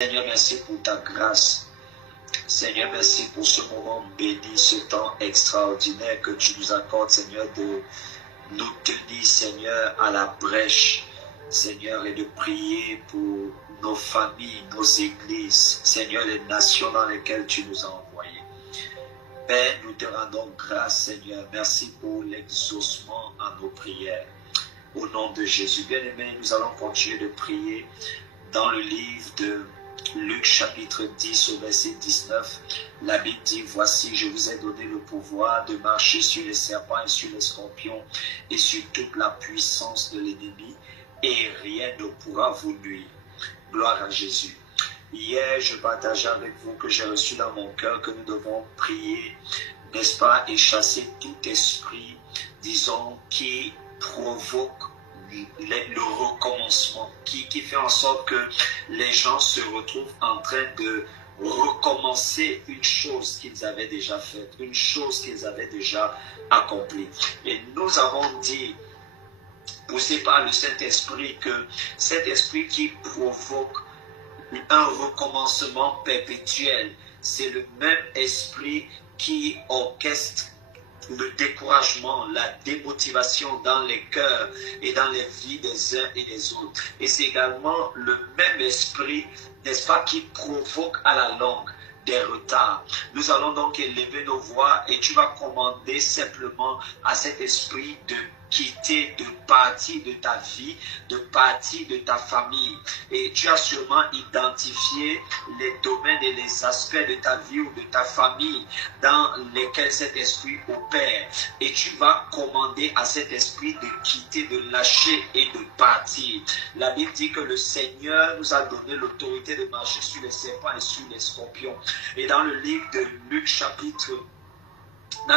Seigneur, merci pour ta grâce. Seigneur, merci pour ce moment béni, ce temps extraordinaire que tu nous accordes, Seigneur, de nous tenir, Seigneur, à la brèche, Seigneur, et de prier pour nos familles, nos églises, Seigneur, les nations dans lesquelles tu nous as envoyés. Père, nous te rendons grâce, Seigneur. Merci pour l'exaucement à nos prières. Au nom de Jésus. Bien-aimés, nous allons continuer de prier dans le livre de Luc chapitre 10 au verset 19, la Bible dit, voici, je vous ai donné le pouvoir de marcher sur les serpents et sur les scorpions et sur toute la puissance de l'ennemi et rien ne pourra vous nuire. Gloire à Jésus. Hier, je partageais avec vous que j'ai reçu dans mon cœur que nous devons prier, n'est-ce pas, et chasser tout esprit, disons, qui provoque le recommencement, qui fait en sorte que les gens se retrouvent en train de recommencer une chose qu'ils avaient déjà faite, une chose qu'ils avaient déjà accomplie. Et nous avons dit, poussé par le Saint-Esprit, que cet esprit qui provoque un recommencement perpétuel, c'est le même esprit qui orchestre le découragement, la démotivation dans les cœurs et dans les vies des uns et des autres. Et c'est également le même esprit, n'est-ce pas, qui provoque à la longue des retards. Nous allons donc élever nos voix et tu vas commander simplement à cet esprit de quitter, de partir de ta vie, de partir de ta famille. Et tu as sûrement identifié les domaines et les aspects de ta vie ou de ta famille dans lesquels cet esprit opère. Et tu vas commander à cet esprit de quitter, de lâcher et de partir. La Bible dit que le Seigneur nous a donné l'autorité de marcher sur les serpents et sur les scorpions. Et dans le livre de Luc chapitre dans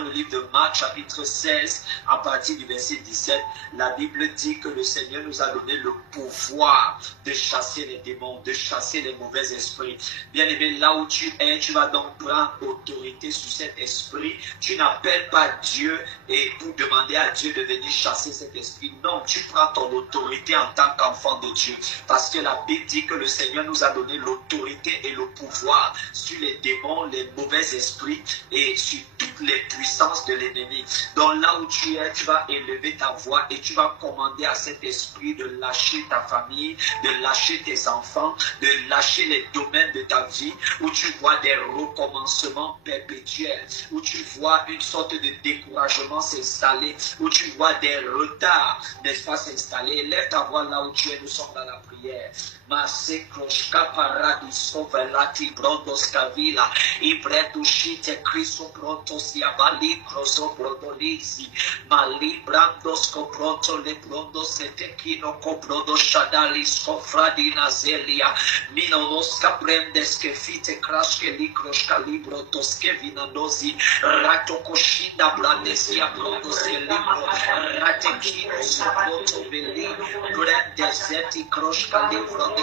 le livre de Marc, chapitre 16, à partir du verset 17, la Bible dit que le Seigneur nous a donné le pouvoir de chasser les démons, de chasser les mauvais esprits. Bien aimé, là où tu es, tu vas donc prendre autorité sur cet esprit. Tu n'appelles pas Dieu et pour demander à Dieu de venir chasser cet esprit. Non, tu prends ton autorité en tant qu'enfant de Dieu. Parce que la Bible dit que le Seigneur nous a donné l'autorité et le pouvoir sur les démons, les mauvais esprits, et sur toutes les puissances de l'ennemi. Donc là où tu es, tu vas élever ta voix et tu vas commander à cet esprit de lâcher ta famille, de lâcher tes enfants, de lâcher les domaines de ta vie où tu vois des recommencements perpétuels, où tu vois une sorte de découragement s'installer, où tu vois des retards, n'est-ce pas, s'installer. Lève ta voix là où tu es, nous sommes dans la prière. Mase kroshka paradiso velati brondos kavila ibredushite kriso prontos yabali kroso brodolisi mali brandos kopronto le brondos etekino koprondos shadalis kofradina zelia minonos kaprendes ke fite krashke likroshka libro toske vinanozi rato koshinda brandesia brondos libro ratekino sopronto veli brandeseti kroshka libro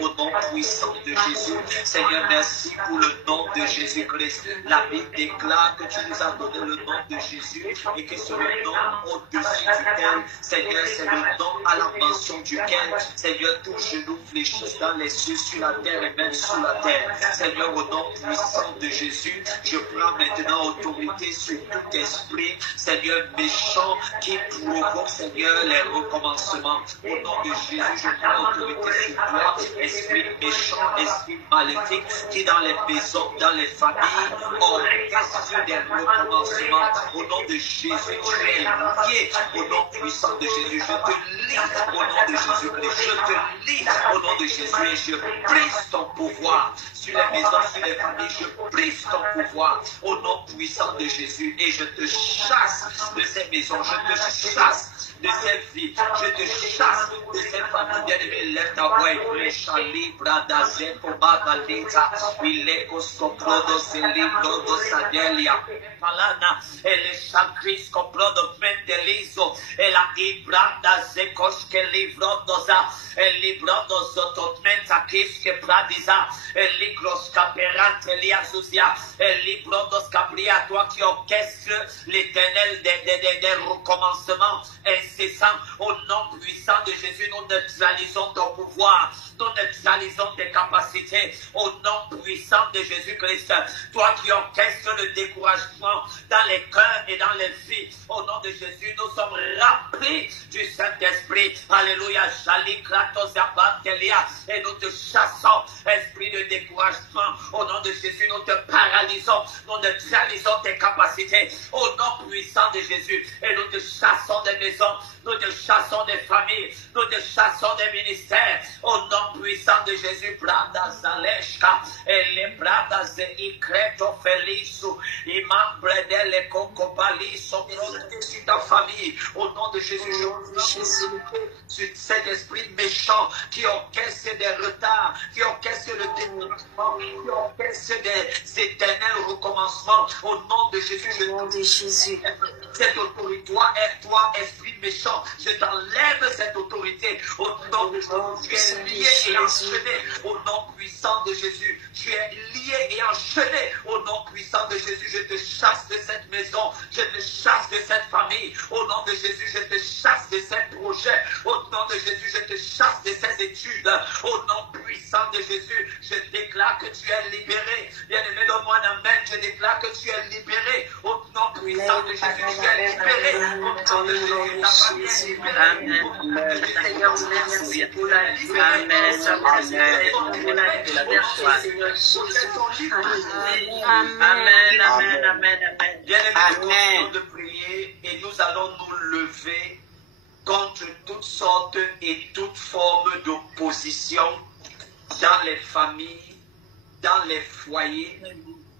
au nom puissant de Jésus. Seigneur, merci pour le nom de Jésus-Christ. La Bible déclare que tu nous as donné le nom de Jésus et que c'est le nom au-dessus duquel, Seigneur, c'est le nom à la mention duquel, Seigneur, tout genou fléchisse dans les cieux, sur la terre et même sous la terre. Seigneur, au nom puissant de Jésus, je prends maintenant autorité sur tout esprit, Seigneur, méchant qui provoque, Seigneur, les recommencements. Au nom de Jésus, je prends autorité sur toi, esprit méchant, esprit maléfique, qui dans les maisons, dans les familles, orchestre des recommencements. Au nom de Jésus, tu es lié. Au nom puissant de Jésus, je te lie. Au nom de Jésus-Christ, je te lie. Au nom de Jésus, et je brise ton pouvoir sur les maisons, sur les familles. Je brise ton pouvoir. Au nom puissant de Jésus, et je te chasse de ces maisons. Je te chasse de cette vie, je te chasse de cette famille bien-aimée. Lève ta voix et prie. Chali, brada, zeko, bagalita, ileko, soprodo, selibrodo, sadelia, palana, ele chagris, comprodo, mentelizo, ela ibranda, zekos, que livrodoza, elibrodo, zotomenta, kiske, pradiza, eligros, caperante, liazuzia, elibrodos, cabria, toi qui orchestre l'éternel des recommencements, incessant. Au nom puissant de Jésus, nous neutralisons ton pouvoir. Nous neutralisons tes capacités. Au nom puissant de Jésus-Christ, toi qui orchestres le découragement dans les cœurs et dans les vies, au nom de Jésus, nous sommes remplis du Saint-Esprit. Alléluia. Et nous te chassons, esprit de découragement. Au nom de Jésus, nous te paralysons. Nous neutralisons tes capacités. Au nom puissant de Jésus. Et nous te chassons des maisons. Nous te chassons des familles. Nous te chassons des ministères. Au nom puissant de Jésus. Brada Zaleshka. Et les Brada Zeikreto Felisu. Imam Bredele Kokopaliso. Sur ta famille. Au nom de Jésus. Sur cet esprit méchant qui orchestre des retards, qui orchestre le développement, qui orchestre des éternels recommencements. Au nom de Jésus, cette autorité, toi, esprit méchant, je t'enlève cette autorité. Au nom de Jésus, tu es lié et enchaîné. Au nom puissant de Jésus, tu es lié et enchaîné. Au nom puissant de Jésus, je te chasse de cette maison, je te chasse de cette famille. Au nom de Jésus, je te chasse de ces projets. Au nom de Jésus, je te chasse de ces études. Au nom puissant de Jésus, je déclare que tu es libéré. Bien-aimé, donne-moi un amen. Je déclare que tu es libéré. Au nom puissant de Jésus, tu es libéré. Au nom de Jésus, ta famille est libérée. Amen. Seigneur, merci pour la libération. Amen. Amen. Bien-aimé, nous de prier et nous allons nous lever contre toutes sortes et toutes formes d'opposition dans les familles, dans les foyers,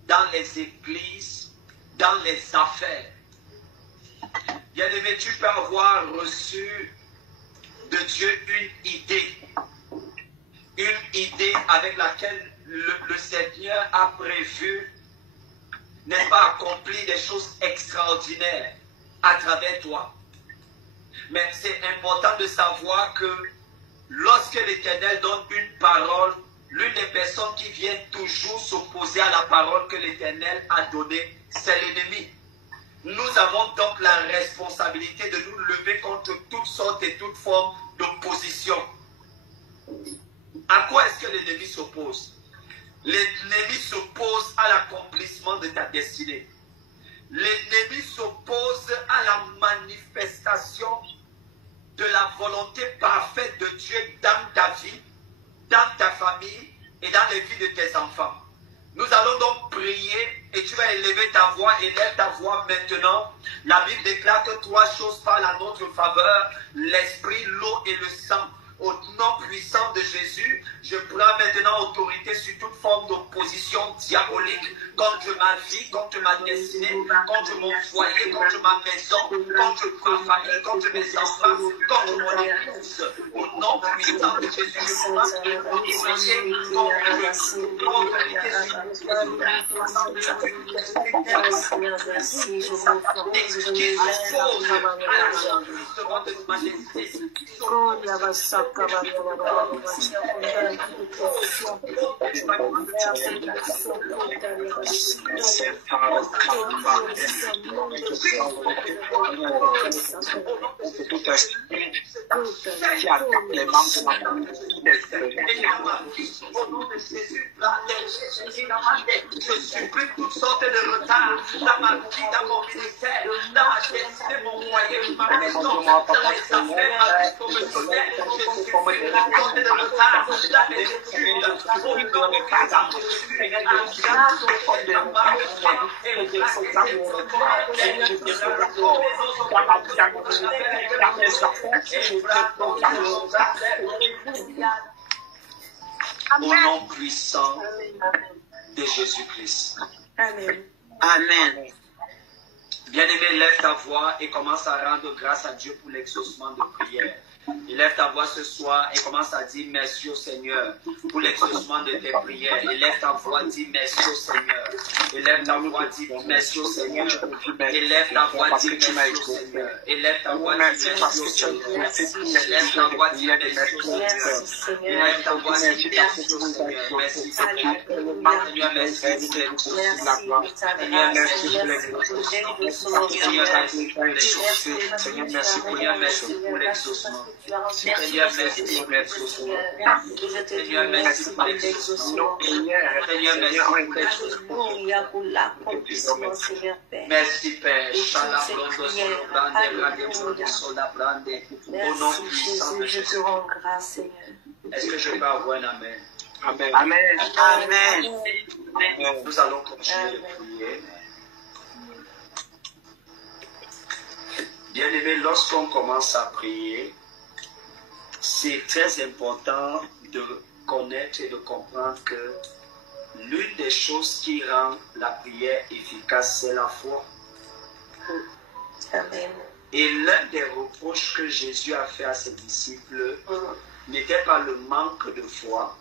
dans les églises, dans les affaires. Bien-aimé, tu peux avoir reçu de Dieu une idée avec laquelle le Seigneur a prévu, n'est pas accompli des choses extraordinaires à travers toi. Mais c'est important de savoir que lorsque l'Éternel donne une parole, l'une des personnes qui vient toujours s'opposer à la parole que l'Éternel a donnée, c'est l'ennemi. Nous avons donc la responsabilité de nous lever contre toutes sortes et toutes formes d'opposition. À quoi est-ce que l'ennemi s'oppose? L'ennemi s'oppose à l'accomplissement de ta destinée. L'ennemi s'oppose à la manifestation de la volonté parfaite de Dieu dans ta vie, dans ta famille et dans les vies de tes enfants. Nous allons donc prier et tu vas élever ta voix, élève ta voix maintenant. La Bible déclare que trois choses parlent à notre faveur, l'esprit, l'eau et le sang. Au nom puissant de Jésus, je prends maintenant autorité sur toute forme d'opposition diabolique contre ma vie, contre ma destinée, contre mon foyer, contre ma maison, contre ma famille, contre mes enfants, contre mon église. Au nom puissant de Jésus, je prends autorité qui s'oppose à l'accomplissement de ma destinée. Qui attaque les membres de ma famille. Au nom de Jésus, je supprime toutes sortes de retards dans ma vie, dans mon ministère, dans ma destinée, mon foyer, ma maison, dans les affaires, ma vie communautaire. Je supprime toutes sortes de retards dans mes études. Au nom de au nom puissant de Jésus-Christ. Amen. Amen. Bien-aimé, lève ta voix et commence à rendre grâce à Dieu pour l'exaucement de prière. Il Élève ta voix ce soir et commence à dire merci au Seigneur pour l'exaucement de tes prières. Élève ta voix, dis merci au Seigneur. Élève ta voix, dis merci au Seigneur. Élève ta voix, dis merci au Seigneur. Élève ta voix, dis merci au Seigneur. Élève ta voix, dis merci au Seigneur. Élève ta voix, dis merci au Seigneur. Merci Seigneur. Seigneur, merci pour l'exaucement. Seigneur, merci pour l'exaucement. Seigneur, merci pour l'exaucement. Seigneur, merci pour l'exaucement. Seigneur, merci pour l'exaucement. Seigneur, merci pour l'exaucement. Seigneur, merci pour l'exaucement. Merci Père. Au nom puissant de Jésus. Est-ce que je peux avoir un amen? Amen. Amen. Amen. Nous allons continuer de prier. Bien-aimés, lorsqu'on commence à prier, c'est très important de connaître et de comprendre que l'une des choses qui rend la prière efficace, c'est la foi. Amen. Et l'un des reproches que Jésus a fait à ses disciples n'était pas le manque de foi,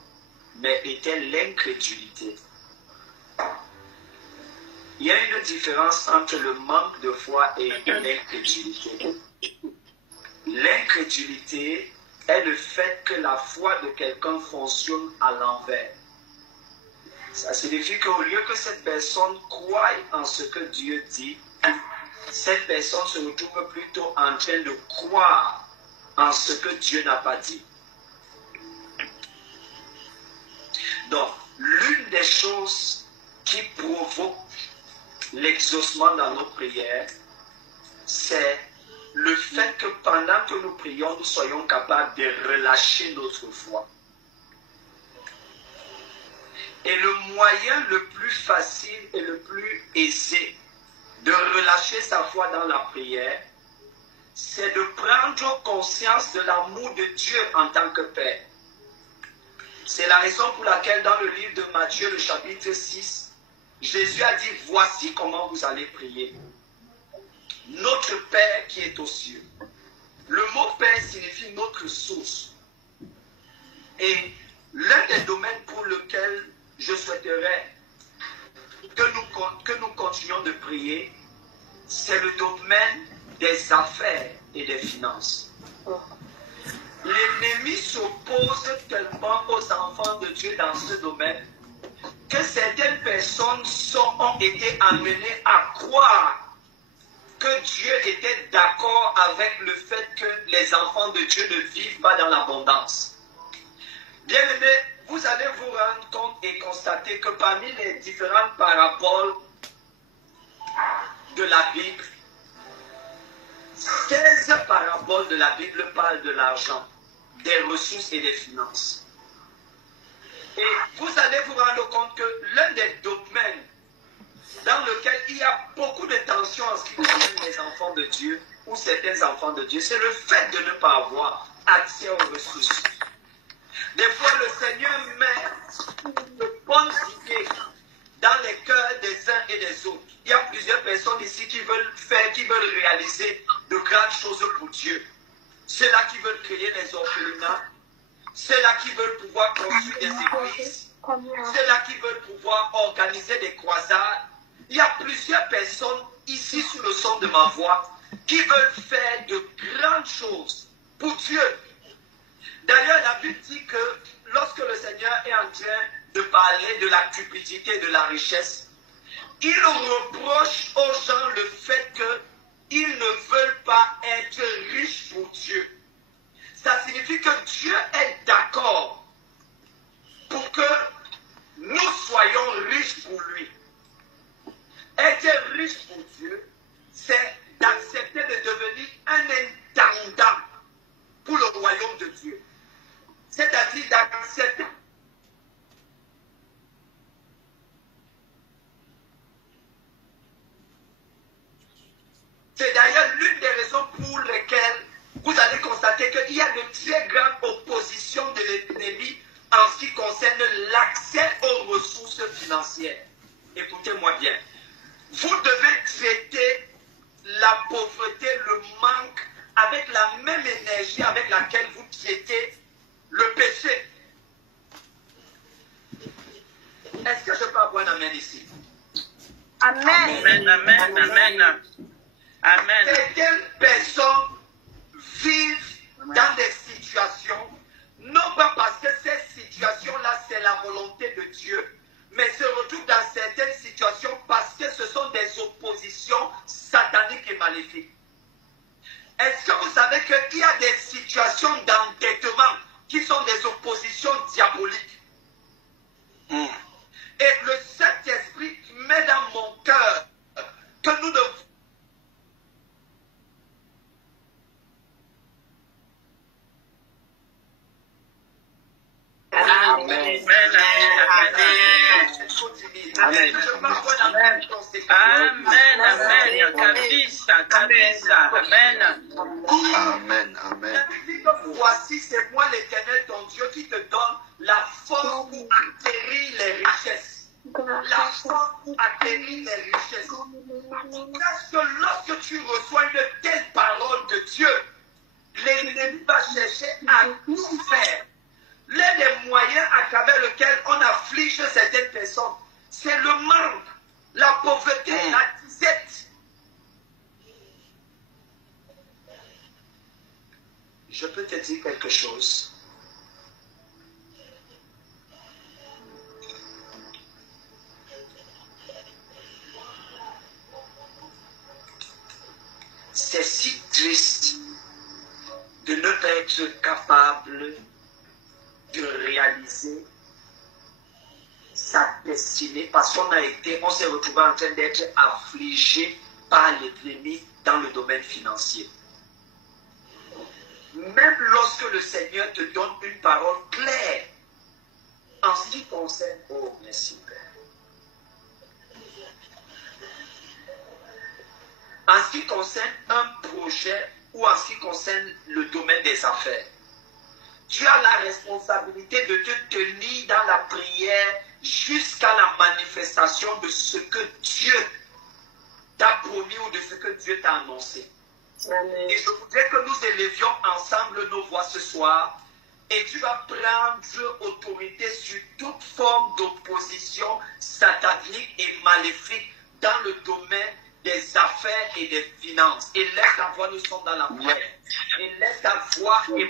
mais était l'incrédulité. Il y a une différence entre le manque de foi et l'incrédulité. L'incrédulité est le fait que la foi de quelqu'un fonctionne à l'envers. Ça signifie qu'au lieu que cette personne croie en ce que Dieu dit, cette personne se retrouve plutôt en train de croire en ce que Dieu n'a pas dit. Donc, l'une des choses qui provoque l'exaucement dans nos prières, c'est le fait que pendant que nous prions, nous soyons capables de relâcher notre foi. Et le moyen le plus facile et le plus aisé de relâcher sa foi dans la prière, c'est de prendre conscience de l'amour de Dieu en tant que Père. C'est la raison pour laquelle dans le livre de Matthieu, le chapitre 6, Jésus a dit, voici comment vous allez prier. Notre Père qui est aux cieux. Le mot Père signifie notre source. Et l'un des domaines pour lequel je souhaiterais que nous continuions de prier, c'est le domaine des affaires et des finances. L'ennemi s'oppose tellement aux enfants de Dieu dans ce domaine que certaines personnes ont été amenées à croire que Dieu était d'accord avec le fait que les enfants de Dieu ne vivent pas dans l'abondance. Bien-aimés, vous allez vous rendre compte et constater que parmi les différentes paraboles de la Bible, 16 paraboles de la Bible parlent de l'argent, des ressources et des finances. Et vous allez vous rendre compte que l'un des domaines dans lequel il y a beaucoup de tensions en ce qui concerne les enfants de Dieu ou certains enfants de Dieu, c'est le fait de ne pas avoir accès aux ressources. Des fois, le Seigneur met de bonnes idées dans les cœurs des uns et des autres. Il y a plusieurs personnes ici qui veulent réaliser de grandes choses pour Dieu. Ceux-là qui veulent créer les orphelinats, ceux-là qui veulent pouvoir construire des églises, ceux-là qui veulent pouvoir organiser des croisades. Il y a plusieurs personnes ici sous le son de ma voix qui veulent faire de grandes choses pour Dieu. D'ailleurs, la Bible dit que lorsque le Seigneur est en train de parler de la cupidité et de la richesse, il reproche aux gens le fait qu'ils ne veulent pas être riches pour Dieu. Ça signifie que Dieu est d'accord pour que nous soyons riches pour lui. Être riche pour Dieu, c'est d'accepter de devenir un intendant pour le royaume de Dieu. C'est-à-dire d'accepter. C'est d'ailleurs l'une des raisons pour lesquelles vous allez constater qu'il y a de très grandes oppositions de l'ennemi en ce qui concerne l'accès aux ressources financières. Écoutez-moi bien. Vous devez traiter la pauvreté, le manque, avec la même énergie avec laquelle vous Amen, amen, amen. Amen. Certaines personnes vivent dans des situations, non pas parce que ces situations-là, c'est la volonté de Dieu, mais se retrouvent dans certaines situations parce que ce sont des oppositions sataniques et maléfiques. Est-ce que vous savez qu'il y a des situations d'entêtement qui sont des oppositions diaboliques? Et le Saint-Esprit met dans mon cœur que nous devons Amen. Voici, c'est moi l'Éternel, ton Dieu, qui te donne la force pour acquérir les richesses. La force pour acquérir les richesses. Parce que lorsque tu reçois une telle parole de Dieu, l'ennemi va chercher à tout faire. L'un des moyens à travers lequel on afflige certaines personnes, c'est le manque, la pauvreté, la disette. Je peux te dire quelque chose. C'est si triste de ne pas être capable de réaliser sa destinée parce on s'est retrouvé en train d'être affligé par l'ennemi dans le domaine financier. Même lorsque le Seigneur te donne une parole claire en ce qui concerne, oh merci Père, en ce qui concerne un projet ou en ce qui concerne le domaine des affaires, tu as la responsabilité de te tenir dans la prière jusqu'à la manifestation de ce que Dieu t'a promis ou de ce que Dieu t'a annoncé. Amen. Et je voudrais que nous élevions ensemble nos voix ce soir et tu vas prendre autorité sur toute forme d'opposition satanique et maléfique dans le domaine des affaires et des finances. Et laisse ta voix, nous sommes dans la prière. Et laisse ta voix et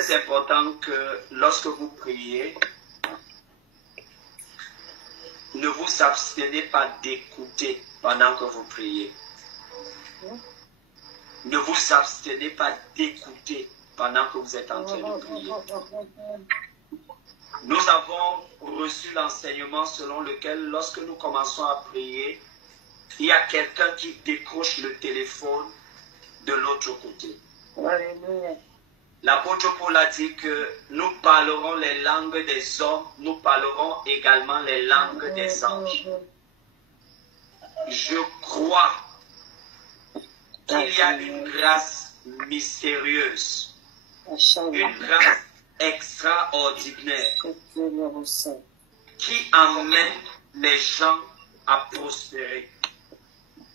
c'est important que lorsque vous priez, ne vous abstenez pas d'écouter pendant que vous priez. Ne vous abstenez pas d'écouter pendant que vous êtes en train de prier. Nous avons reçu l'enseignement selon lequel lorsque nous commençons à prier, il y a quelqu'un qui décroche le téléphone de l'autre côté. Alléluia. L'apôtre Paul a dit que nous parlerons les langues des hommes, nous parlerons également les langues des anges. Je crois qu'il y a une grâce mystérieuse, une grâce extraordinaire qui amène les gens à prospérer.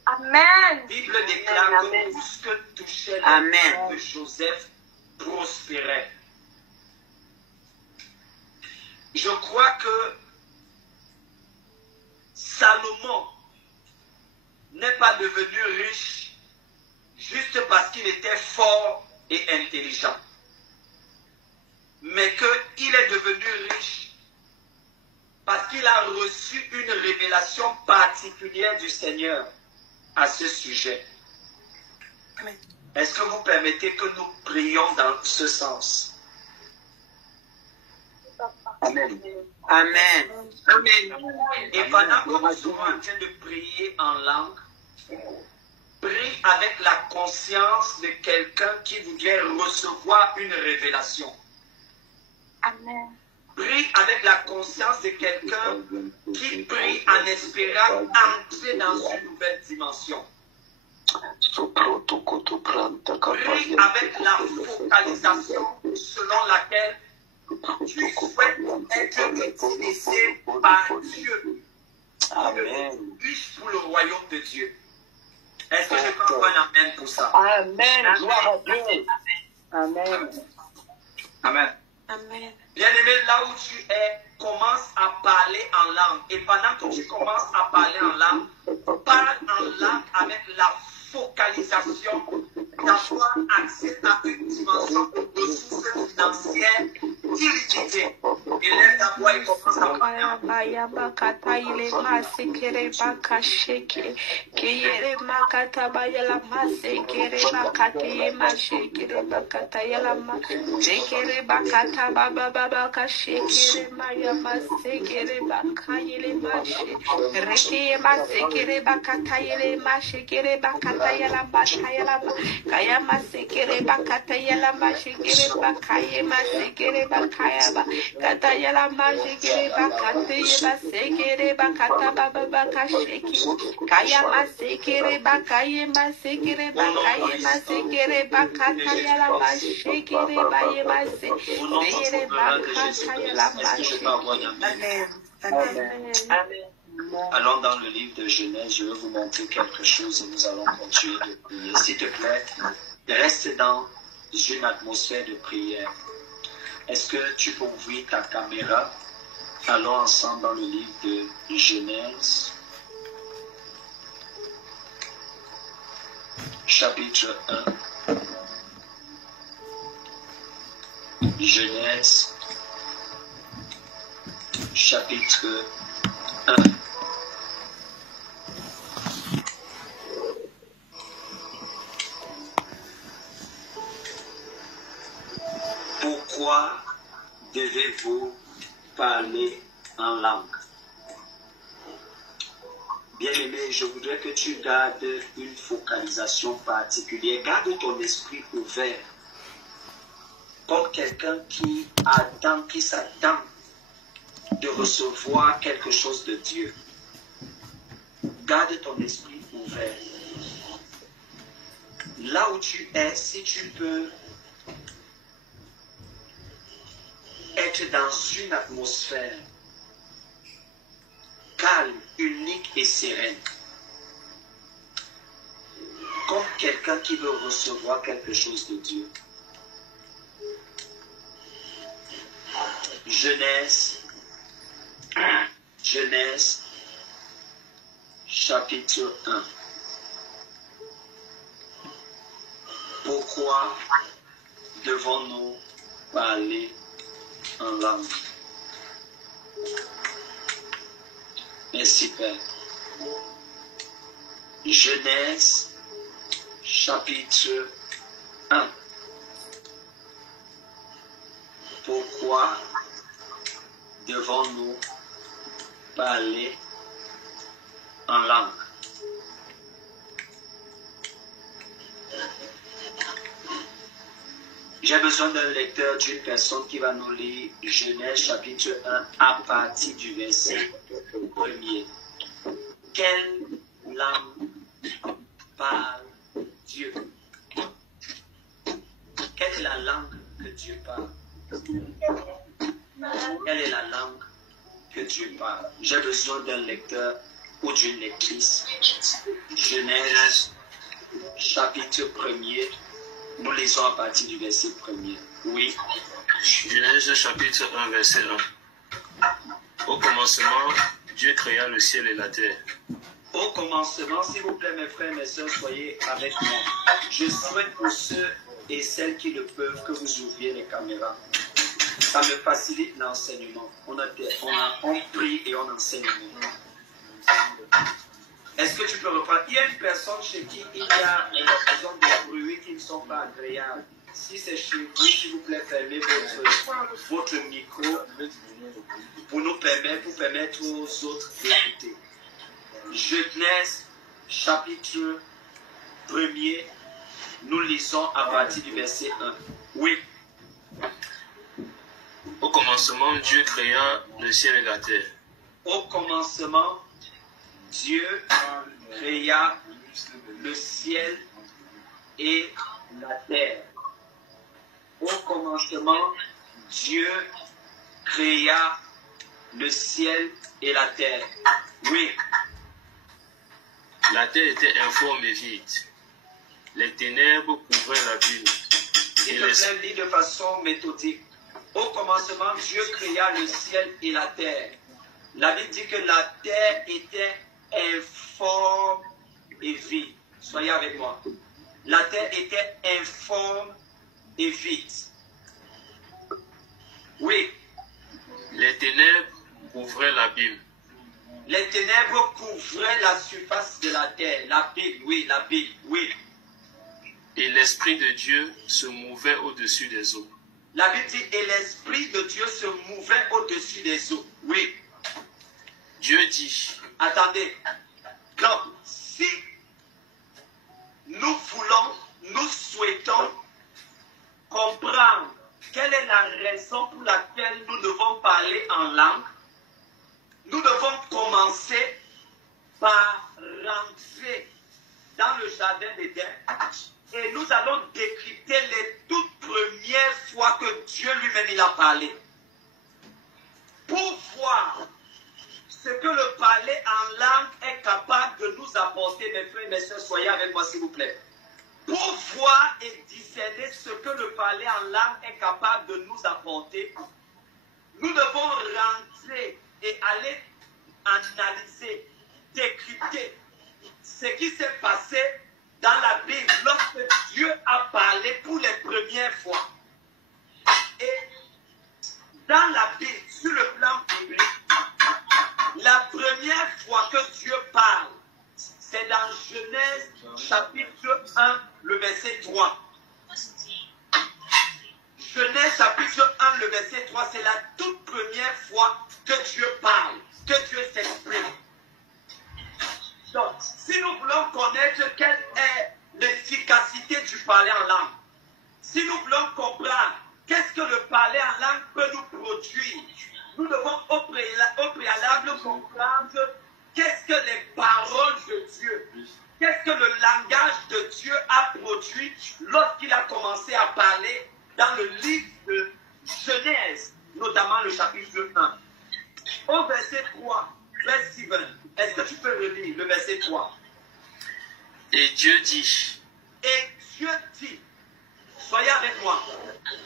Amen. La Bible déclare que tout ce que touchait le de Joseph prospérait. Je crois que Salomon n'est pas devenu riche juste parce qu'il était fort et intelligent, mais qu'il est devenu riche parce qu'il a reçu une révélation particulière du Seigneur à ce sujet. Est-ce que vous permettez que nous prions dans ce sens? Amen. Amen. Amen. Et pendant que nous sommes en train de prier en langue, prie avec la conscience de quelqu'un qui voudrait recevoir une révélation. Amen. Prie avec la conscience de quelqu'un qui prie en espérant entrer dans une nouvelle dimension. Prie avec la focalisation selon laquelle tu souhaites être utilisé par Dieu. Amen. Pour le royaume de Dieu. Est-ce que je peux avoir un amen pour ça? Amen. Gloire à Dieu. Amen. Amen. Amen. Bien-aimé, là où tu es, commence à parler en langue. Et pendant que tu commences à parler en langue, parle en langue avec la focalisation d'avoir accès à une dimension de ressources financières illimitées. Et lève ta voix et commence à parler en Allons dans le livre de Genèse, je vais vous montrer quelque chose et nous allons continuer de prier. S'il te plaît, reste dans une atmosphère de prière. Est-ce que tu peux ouvrir ta caméra? Allons ensemble dans le livre de Genèse, chapitre 1. Genèse, chapitre 1. Pourquoi devez-vous parler en langue? Bien-aimé, je voudrais que tu gardes une focalisation particulière. Garde ton esprit ouvert. Comme quelqu'un qui attend, qui s'attend de recevoir quelque chose de Dieu. Garde ton esprit ouvert. Là où tu es, si tu peux être dans une atmosphère calme, unique et sereine. Comme quelqu'un qui veut recevoir quelque chose de Dieu. Genèse, chapitre 1. Pourquoi devons-nous parler en langue? Merci Père. Genèse, chapitre 1. Pourquoi devons-nous parler en langue? J'ai besoin d'un lecteur, d'une personne qui va nous lire Genèse chapitre 1 à partir du verset 1er. Quelle langue parle Dieu? Quelle est la langue que Dieu parle? Quelle est la langue que Dieu parle? J'ai besoin d'un lecteur ou d'une lectrice. Genèse chapitre 1er. Nous lisons à partir du verset 1er. Oui. Genèse chapitre 1, verset 1. Au commencement, Dieu créa le ciel et la terre. Au commencement, s'il vous plaît, mes frères et mes sœurs, soyez avec moi. Je souhaite pour ceux et celles qui le peuvent que vous ouvriez les caméras. Ça me facilite l'enseignement. On prie et on enseigne. Est-ce que tu peux reprendre. Il y a une personne chez qui il y a exemple, des bruits qui ne sont pas agréables. Si c'est chez vous, s'il vous plaît, fermez votre micro pour nous permettre aux autres d'écouter. Genèse, chapitre 1er, nous lisons à partir du verset 1. Oui. Au commencement, Dieu créa le ciel et la terre. Au commencement, Dieu créa le ciel et la terre. Au commencement, Dieu créa le ciel et la terre. Oui. La terre était informe et vide. Les ténèbres couvraient l'abîme. Il te lit de façon méthodique. Au commencement, Dieu créa le ciel et la terre. La Bible dit que la terre était informe et vide. Soyez avec moi. La terre était informe et vide. Oui. Les ténèbres couvraient l'abîme. Les ténèbres couvraient la surface de la terre. L'abîme, oui, l'abîme, oui. Et l'Esprit de Dieu se mouvait au-dessus des eaux. La Bible dit, et l'Esprit de Dieu se mouvait au-dessus des eaux. Oui. Dieu dit. Attendez. Donc, si nous voulons, nous souhaitons comprendre quelle est la raison pour laquelle nous devons parler en langue, nous devons commencer par rentrer dans le jardin d'Éden et nous allons décrypter les toutes premières fois que Dieu lui-même il a parlé. Pour voir ce que le parler en langue est capable de nous apporter, mes frères et mes soeurs, soyez avec moi s'il vous plaît. Pour voir et discerner ce que le parler en langue est capable de nous apporter, nous devons rentrer et aller analyser, décrypter ce qui s'est passé dans la Bible lorsque Dieu a parlé pour les premières fois. Et dans la Bible, sur le plan biblique, la première fois que Dieu parle, c'est dans Genèse chapitre 1, le verset 3. Genèse chapitre 1, le verset 3, c'est la toute première fois que Dieu parle, que Dieu s'exprime. Donc, si nous voulons connaître quelle est l'efficacité du parler en langue, si nous voulons comprendre qu'est-ce que le parler en langue peut nous produire, nous devons au préalable comprendre qu'est-ce que les paroles de Dieu, qu'est-ce que le langage de Dieu a produit lorsqu'il a commencé à parler dans le livre de Genèse, notamment le chapitre 1. Au verset 3, verset 7, est-ce que tu peux relire le verset 3? Et Dieu dit. Et Dieu dit, soyez avec moi,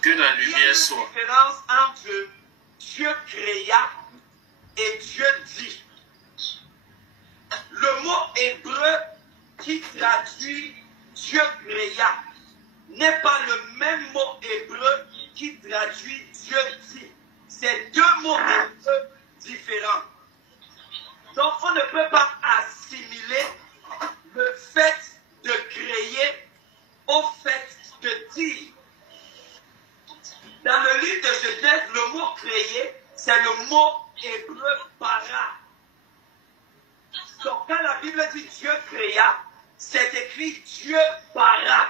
que la lumière soit. Il y a une différence entre Dieu créa et Dieu dit. Le mot hébreu qui traduit Dieu créa n'est pas le même mot hébreu qui traduit Dieu dit. C'est deux mots hébreux différents. Donc on ne peut pas assimiler le fait de créer au fait de dire. Dans le livre de Genèse, le mot créer, c'est le mot hébreu para. Donc quand la Bible dit Dieu créa, c'est écrit Dieu para.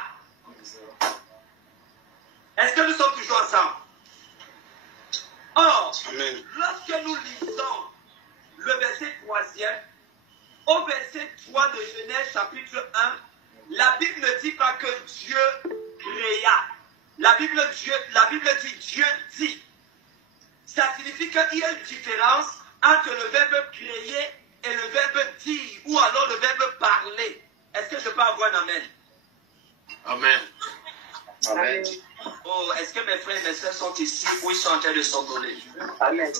Est-ce que nous sommes toujours ensemble? Or, Amen. Lorsque nous lisons le verset 3e, au verset 3 de Genèse chapitre 1, la Bible ne dit pas que Dieu créa. La Bible dit Dieu dit. Ça signifie qu'il y a une différence entre le verbe créer et le verbe dire, ou alors le verbe parler. Est-ce que je peux avoir un amen? Amen. Amen. Oh, est-ce que mes frères et mes soeurs sont ici ou ils sont en train de s'envoler? Amen.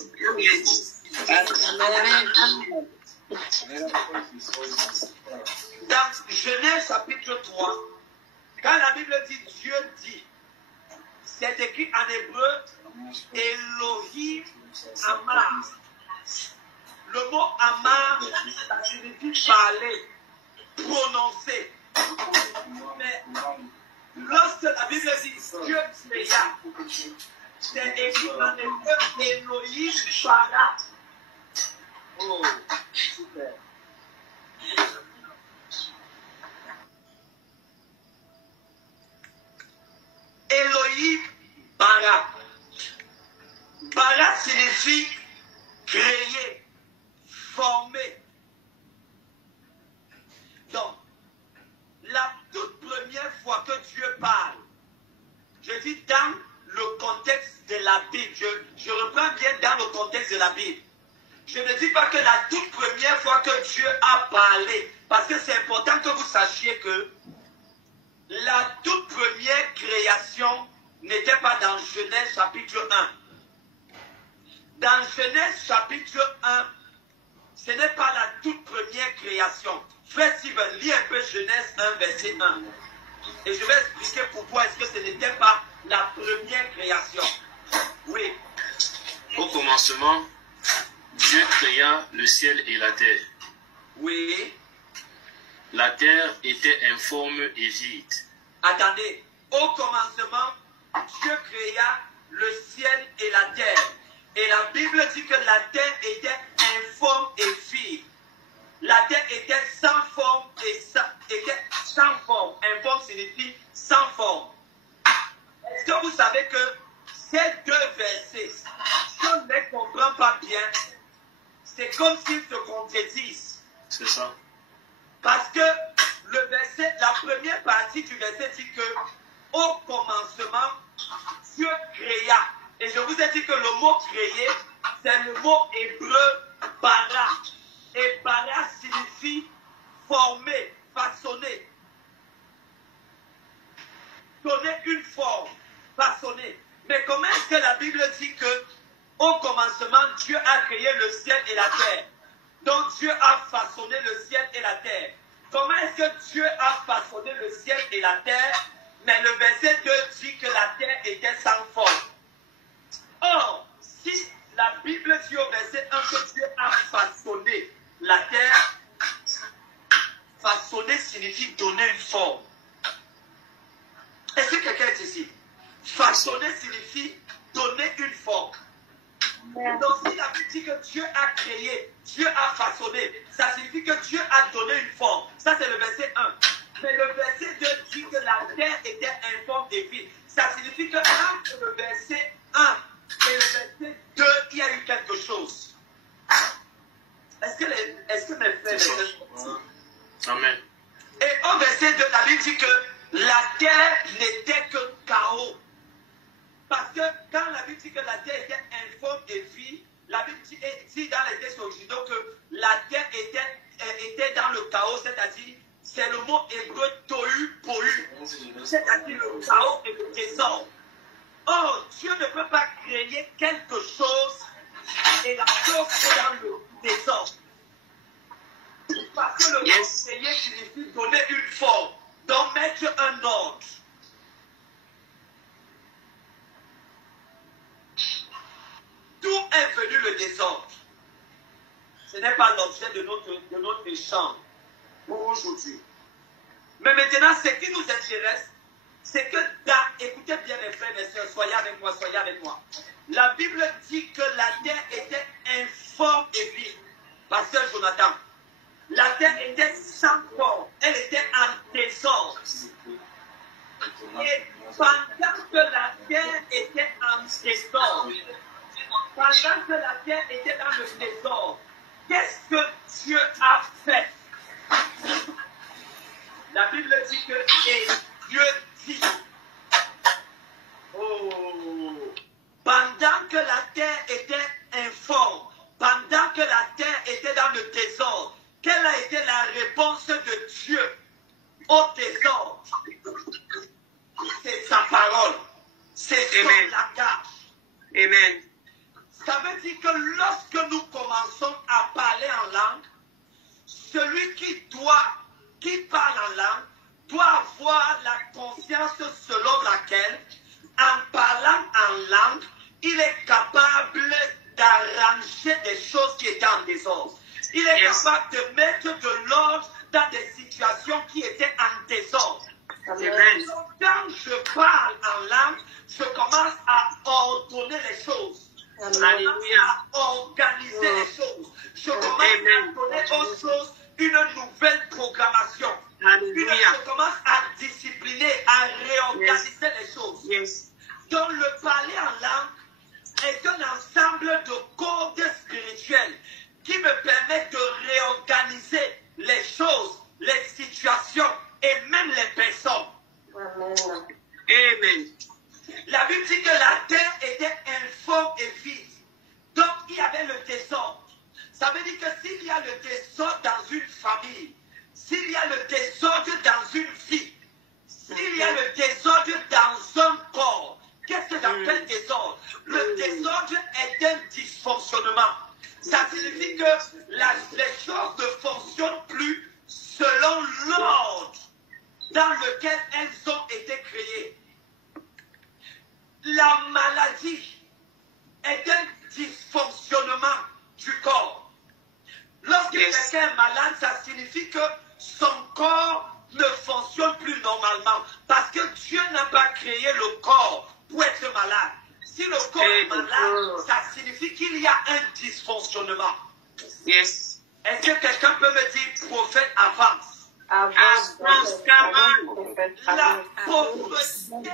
Dans Genèse chapitre 3, quand la Bible dit Dieu dit, c'est écrit en hébreu Elohim Amar. Le mot Amar, ça signifie parler. prononcé. Mais lorsque la Bible dit Dieu créa, c'est écrit en hébreu Elohim bara. Oh, super. Elohim bara. Bara signifie créer, former. Donc, la toute première fois que Dieu parle, je dis dans le contexte de la Bible, je reprends bien dans le contexte de la Bible. Je ne dis pas que la toute première fois que Dieu a parlé, parce que c'est important que vous sachiez que la toute première création n'était pas dans Genèse chapitre 1. Dans Genèse chapitre 1, ce n'est pas la toute première création. Frère Steven, lis un peu Genèse 1, verset 1. Et je vais expliquer pourquoi est-ce que ce n'était pas la première création. Oui. Au commencement, Dieu créa le ciel et la terre. Oui. La terre était informe et vide. Attendez. Au commencement, Dieu créa le ciel et la terre. Et la Bible dit que la terre était informe et vide. La terre était sans forme et sans forme. Informe signifie sans forme. Est-ce que vous savez que ces deux versets, si on ne les comprend pas bien, c'est comme s'ils se contredisent. C'est ça. Parce que le verset, la première partie du verset dit que au commencement, Dieu créa. Et je vous ai dit que le mot créer, c'est le mot hébreu bara. Et bara signifie former, façonner. Donner une forme, façonner. Mais comment est-ce que la Bible dit que au commencement, Dieu a créé le ciel et la terre? Donc Dieu a façonné le ciel et la terre. Comment est-ce que Dieu a façonné le ciel et la terre? Mais le verset 2 dit que la terre était sans forme. Or, si la Bible dit au verset 1 que Dieu a façonné la terre, façonner signifie donner une forme. Est-ce que quelqu'un est ici? Façonner signifie donner une forme. Donc si la Bible dit que Dieu a créé, Dieu a façonné, ça signifie que Dieu a donné une forme. Ça c'est le verset 1. Mais le verset 2 dit que la terre était informe et vide. Ça signifie que entre le verset 1 et le verset 2, il y a eu quelque chose. Est-ce que mes frères... Amen. Et au verset 2, la Bible dit que la terre n'était que chaos. Parce que quand la Bible dit que la terre était informe et vide, la Bible dit dans les textes originaux que la terre était dans le chaos, c'est-à-dire, c'est le mot hébreu tohu pohu, c'est-à-dire le chaos et le désordre. Or, Dieu ne peut pas créer quelque chose et la chose est dans le désordre. Parce que le mot créer signifie donner une forme, donc mettre un ordre. D'où est venu le désordre? Ce n'est pas l'objet de notre échange pour aujourd'hui. Mais maintenant, ce qui nous intéresse, c'est que, écoutez bien mes frères et mes soeurs, soyez avec moi. La Bible dit que la terre était informe et vide. Pasteur Jonathan, la terre était sans forme, elle était en désordre. Et pendant que la terre était en désordre, pendant que la terre était dans le désordre, qu'est-ce que Dieu a fait? La Bible dit que Dieu dit. Oh. Pendant que la terre était informe, pendant que la terre était dans le désordre, quelle a été la réponse de Dieu au désordre? C'est sa parole. C'est son langage. Amen. Ça veut dire que lorsque nous commençons à parler en langue, celui qui parle en langue doit avoir la conscience selon laquelle, en parlant en langue, il est capable d'arranger des choses qui étaient en désordre. Il est capable de mettre de l'ordre dans des situations situation qui était en désordre. Amen. Quand je parle en langue, je commence à ordonner les choses. Alléluia. À organiser les choses. Je commence à donner aux choses une nouvelle programmation. Alléluia. Je commence à discipliner, à réorganiser les choses. Yes. Donc le parler en langue est un ensemble de codes spirituels qui me permettent de réorganiser les choses, les situations et même les personnes. Amen. La Bible dit que la terre était informe et vide. Donc il y avait le désordre. Ça veut dire que s'il y a le désordre dans une famille, s'il y a le désordre dans une vie, s'il y a le désordre dans un corps, qu'est-ce que j'appelle désordre? Le désordre est un dysfonctionnement. Ça signifie que les choses ne fonctionnent plus selon l'ordre dans lequel elles ont été créées. La maladie est un dysfonctionnement du corps. Lorsque quelqu'un est malade, ça signifie que son corps ne fonctionne plus normalement. Parce que Dieu n'a pas créé le corps pour être malade. Si le corps est malade, ça signifie qu'il y a un dysfonctionnement. Yes. Est-ce que quelqu'un peut me dire, prophète, avance? Avance, La pauvreté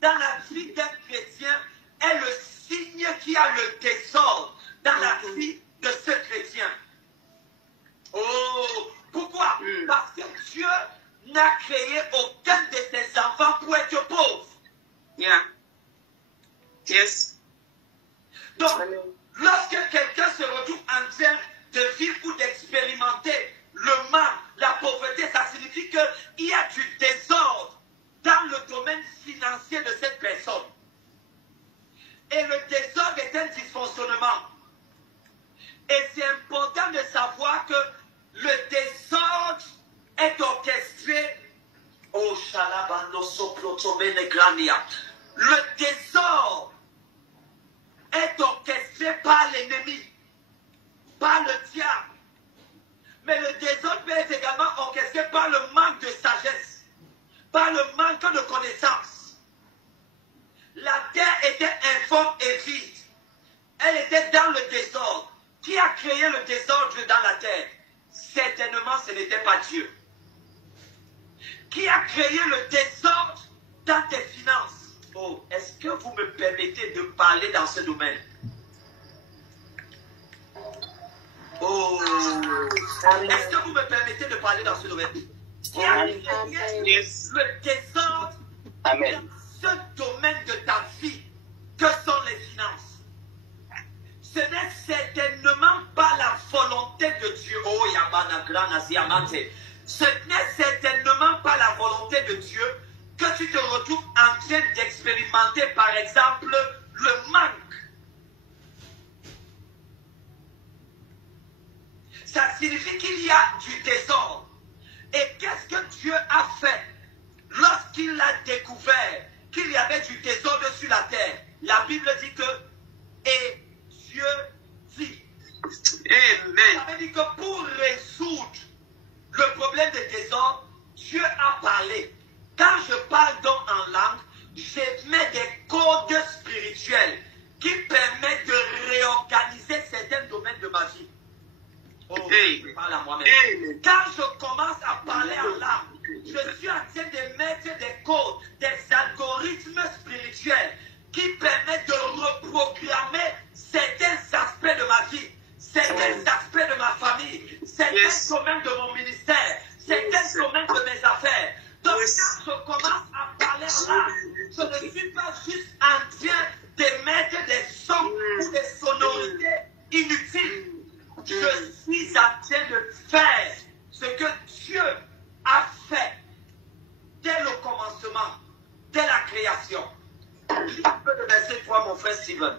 dans la vie d'un chrétien est le signe qu'il y a le désordre dans la vie de ce chrétien. Oh, pourquoi? Parce que Dieu n'a créé aucun de ses enfants pour être pauvre. Yeah. Yes. Donc, lorsque quelqu'un se retrouve en train de vivre ou d'expérimenter le mal, la pauvreté, ça signifie qu'il y a du désordre dans le domaine financier de cette personne. Et le désordre est un dysfonctionnement. Et c'est important de savoir que le désordre est orchestré. Oh, Shalabano Soplotomene Grania. Le désordre est orchestré par l'ennemi, par le diable. Mais le désordre peut être également orchestré par le manque de sagesse, par le manque de connaissance. La terre était informe et vide. Elle était dans le désordre. Qui a créé le désordre dans la terre? Certainement, ce n'était pas Dieu. Qui a créé le désordre dans tes finances? Oh, est-ce que vous me permettez de parler dans ce domaine? Oh, est-ce que vous me permettez de parler dans ce domaine? Qui a créé le désordre dans ce domaine de ta vie que sont les finances? Ce n'est certainement pas la volonté de Dieu. Oh, Yamana Grana Ziamante. Ce n'est certainement pas la volonté de Dieu que tu te retrouves en train d'expérimenter, par exemple, le manque. Ça signifie qu'il y a du désordre. Et qu'est-ce que Dieu a fait lorsqu'il a découvert qu'il y avait du désordre sur la terre? La Bible dit que et Dieu dit. Amen. Ça veut dire que pour résoudre le problème de désordre, Dieu a parlé. Quand je parle donc en langue, je mets des codes spirituels qui permettent de réorganiser certains domaines de ma vie. Oh, je parle à moi-même. Quand je commence à parler en langue, je suis en train de mettre des codes, des algorithmes spirituels qui permettent de reprogrammer certains aspects de ma vie, certains aspects de ma famille, certains domaines de mon ministère, certains domaines de mes affaires. Donc quand je commence à parler là, je ne suis pas juste en train de mettre des sons ou des sonorités inutiles. Je suis en train de faire ce que Dieu a fait dès le commencement, dès la création. Je peux le verset 3, mon frère Steven.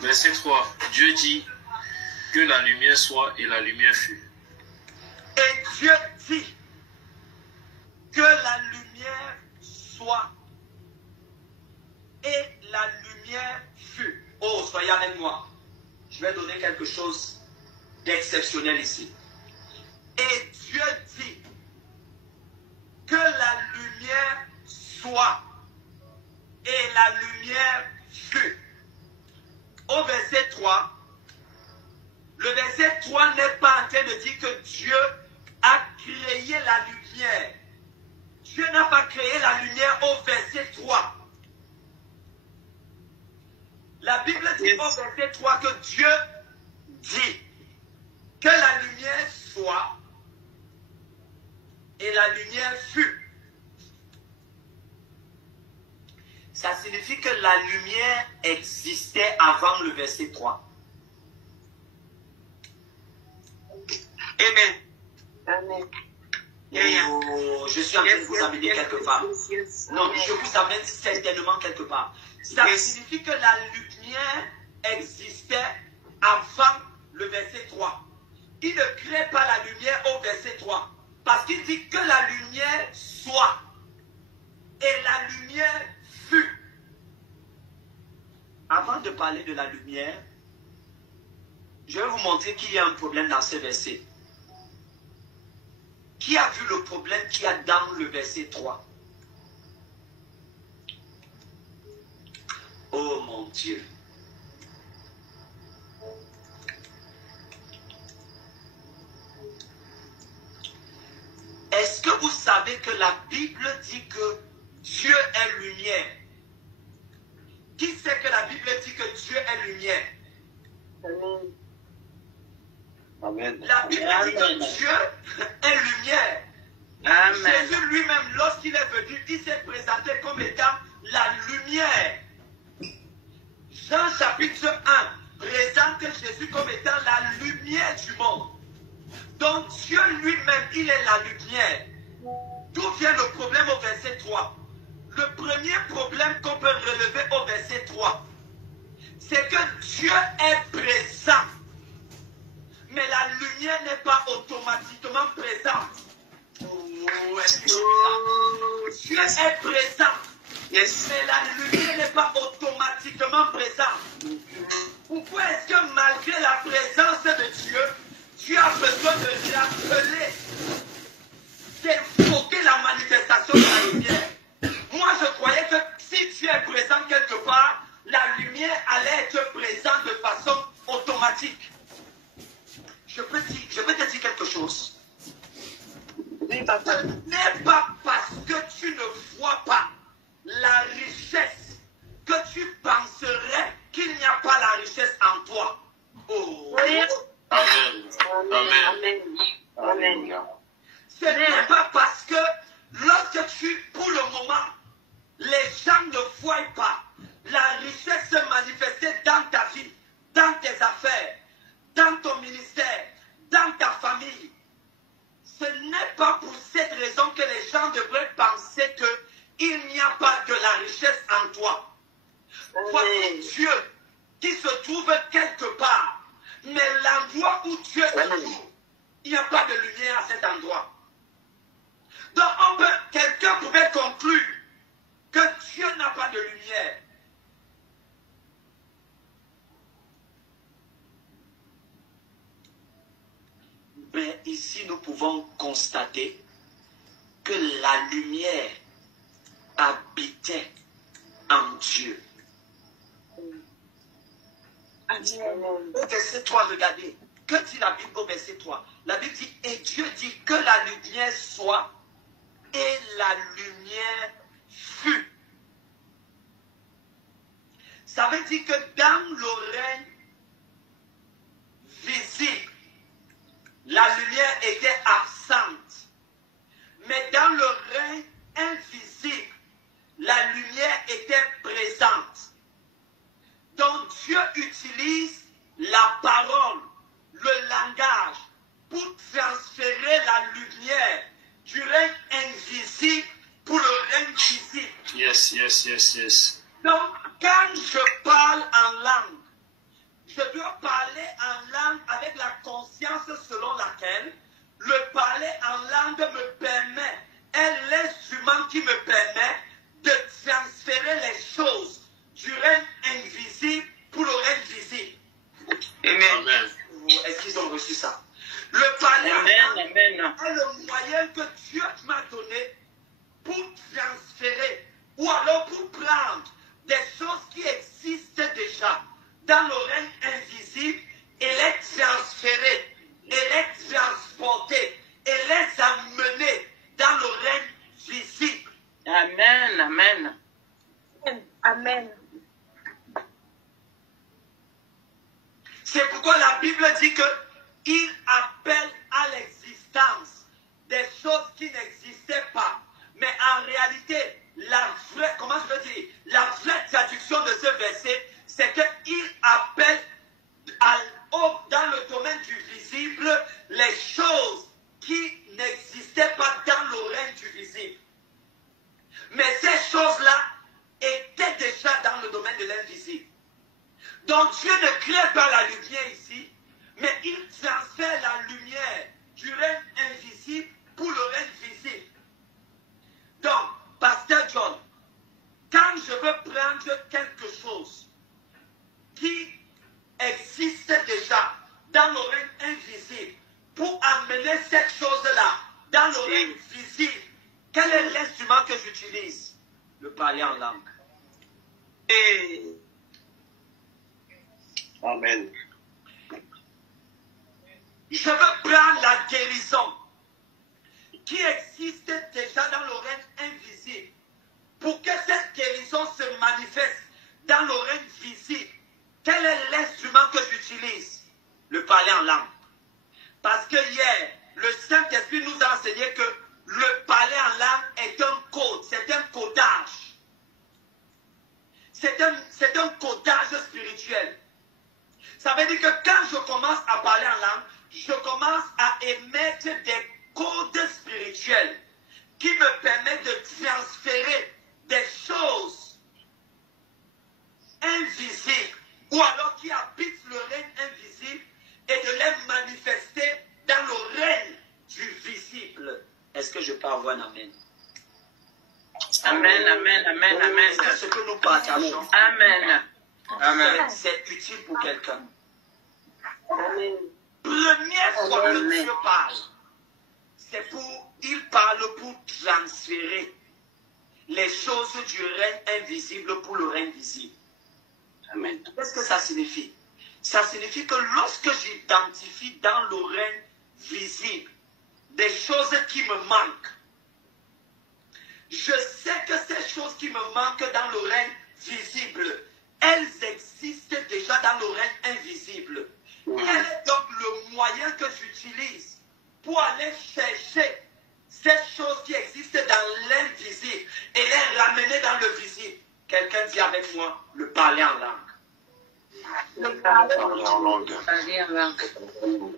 Verset 3. Dieu dit que la lumière soit et la lumière fut. Et Dieu dit que la lumière soit et la lumière fut. Oh, soyez avec moi. Je vais donner quelque chose d'exceptionnel ici. Et Dieu dit que la lumière soit. Et la lumière fut. Au verset 3, le verset 3 n'est pas en train de dire que Dieu a créé la lumière. Dieu n'a pas créé la lumière au verset 3. La Bible dit au verset 3 que Dieu dit que la lumière soit et la lumière fut. Ça signifie que la lumière existait avant le verset 3. Amen. Amen. Oh, je suis en train de vous amener quelque part. Non, je vous amène certainement quelque part. Ça signifie que la lumière existait avant le verset 3. Il ne crée pas la lumière au verset 3. Parce qu'il dit que la lumière soit. Et la lumière fut. Avant de parler de la lumière, je vais vous montrer qu'il y a un problème dans ce verset. Qui a vu le problème qu'il y a dans le verset 3? Oh mon Dieu. Est-ce que vous savez que la Bible dit que Dieu est lumière? Qui sait que la Bible dit que Dieu est lumière? Amen. Amen. La Bible dit que Dieu est lumière. Amen. Jésus lui-même, lorsqu'il est venu, il s'est présenté comme étant la lumière. Jean chapitre 1 présente Jésus comme étant la lumière du monde. Donc Dieu lui-même, il est la lumière. D'où vient le problème au verset 3? Le premier problème qu'on peut relever au verset 3, c'est que Dieu est présent. Mais la lumière n'est pas automatiquement présente. Oh, est-ce que Dieu est présent? Yes. Mais la lumière n'est pas automatiquement présente. Pourquoi est-ce que malgré la présence de Dieu, tu as besoin de rappeler, d'évoquer la manifestation de la lumière? Moi, je croyais que si tu es présent quelque part, la lumière allait être présente de façon automatique. Je peux te dire quelque chose. Oui, papa. Ce n'est pas parce que tu ne vois pas la richesse que tu penserais qu'il n'y a pas la richesse en toi. Oh. Oui. Amen. Amen. Amen. Amen. Ce n'est pas parce que lorsque pour le moment, les gens ne voient pas la richesse se manifester dans ta vie, dans tes affaires, dans ton ministère, dans ta famille. Ce n'est pas pour cette raison que les gens devraient penser qu'il n'y a pas de la richesse en toi. Voici Dieu qui se trouve quelque part, mais l'endroit où Dieu se trouve, il n'y a pas de lumière à cet endroit. Donc quelqu'un pouvait conclure que Dieu n'a pas de lumière. Mais ici, nous pouvons constater que la lumière habitait en Dieu. Amen. Au verset 3, regardez. Que dit la Bible au verset 3? La Bible dit, et Dieu dit que la lumière soit, et la lumière fut. Ça veut dire que dans le règne visible, la lumière était absente. Mais dans le règne invisible, la lumière était présente. Donc Dieu utilise la parole, le langage, pour transférer la lumière du règne invisible pour le règne visible. Yes, yes, yes, yes. Donc, quand je parle en langue, je dois parler en langue avec la conscience selon laquelle le parler en langue me permet, est l'instrument qui me permet de transférer les choses du règne invisible pour le règne visible. déjà dans le règne invisible et les transférer, et les transporter, et les amener dans le règne visible. Amen. Amen. Amen. C'est pourquoi la Bible dit qu'il appelle à l'existence des choses qui n'existaient pas. Mais en réalité, la vraie traduction de ce verset, c'est qu'il appelle dans le domaine du visible les choses qui n'existaient pas dans le règne du visible. Mais ces choses-là étaient déjà dans le domaine de l'invisible. Donc Dieu ne crée pas la lumière ici, mais il transfère la lumière du règne invisible pour le règne visible. Donc, Pasteur John, quand je veux prendre quelque chose qui existe déjà dans le règne invisible pour amener cette chose-là dans le règne visible, quel est l'instrument que j'utilise? Le parler en langue. Et Amen. Je veux prendre la guérison qui existe déjà dans le règne invisible pour que cette guérison se manifeste dans le règne visible. Quel est l'instrument que j'utilise? Le parler en langue. Parce que hier, le Saint-Esprit nous a enseigné que le parler en langue est un code, c'est un codage. C'est un codage spirituel. Ça veut dire que quand je commence à parler en langue, je commence à émettre des codes spirituels qui me permettent de transférer des choses invisibles ou alors qui habitent le règne invisible et de les manifester dans le règne du visible. Est-ce que je peux avoir un amen? Amen, amen, amen, amen. C'est ce que nous partageons. Amen. Amen. C'est utile pour quelqu'un. Amen. Première fois que Amen. Dieu parle, il parle pour transférer les choses du règne invisible pour le règne visible. Amen. Qu'est-ce que ça signifie? Ça signifie que lorsque j'identifie dans le règne visible des choses qui me manquent, je sais que ces choses qui me manquent dans le règne visible, elles existent déjà dans le règne invisible. Quel est donc le moyen que j'utilise pour aller chercher ces choses qui existent dans l'invisible et les ramener dans le visible? Quelqu'un dit avec moi, le parler en langue. Le parler en Parler en langue. Parler en langue.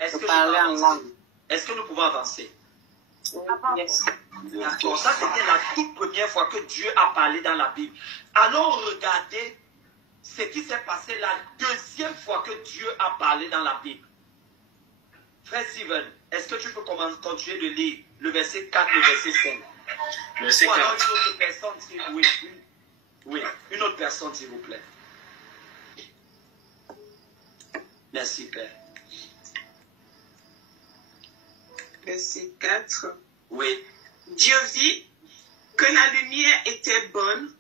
Est-ce que, Parler en langue. est-ce que nous pouvons avancer? Yes. D'accord, ça c'était la toute première fois que Dieu a parlé dans la Bible. Allons regarder ce qui s'est passé la deuxième fois que Dieu a parlé dans la Bible. Frère Steven, est-ce que tu peux continuer de lire le verset 4, le verset 5? Verset Ou alors 4. une autre personne, oui, une autre personne, s'il vous plaît. Merci, Père. Verset 4. Oui, Dieu vit que la lumière était bonne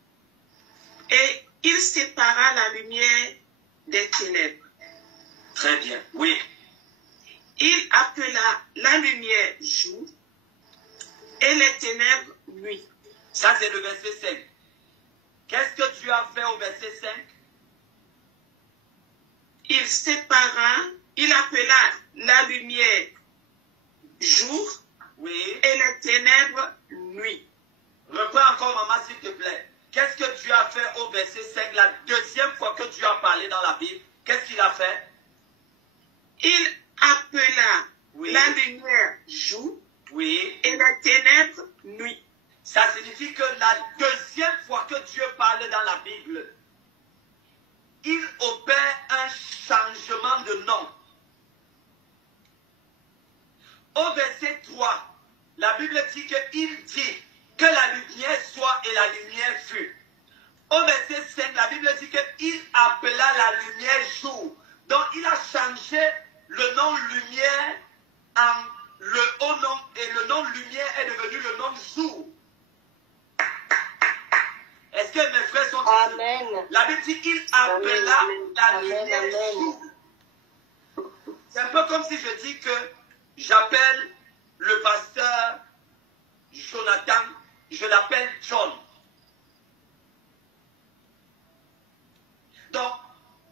et il sépara la lumière des ténèbres. très bien. Oui, Il appela la lumière jour et les ténèbres nuit. ça c'est le verset 5. Qu'est-ce que Dieu a fait au verset 5? Il sépara, il appela la lumière jour Oui. et les ténèbres nuit. Reprends encore, maman, s'il te plaît. Qu'est-ce que Dieu a fait au verset 5, la deuxième fois que Dieu a parlé dans la Bible? Qu'est-ce qu'il a fait? Il appela Oui. la lumière jour Oui. et les ténèbres nuit. Ça signifie que la deuxième fois que Dieu parle dans la Bible, il opère un changement de nom. Au verset 3, la Bible dit qu'il dit que la lumière soit et la lumière fut. Au verset 5, la Bible dit qu'il appela la lumière jour. Donc il a changé le nom lumière en le haut nom et le nom lumière est devenu le nom jour. Est-ce que mes frères sont Amen. La Bible dit qu'il appela la lumière jour. C'est un peu comme si je dis que j'appelle le pasteur Jonathan, je l'appelle John. Donc,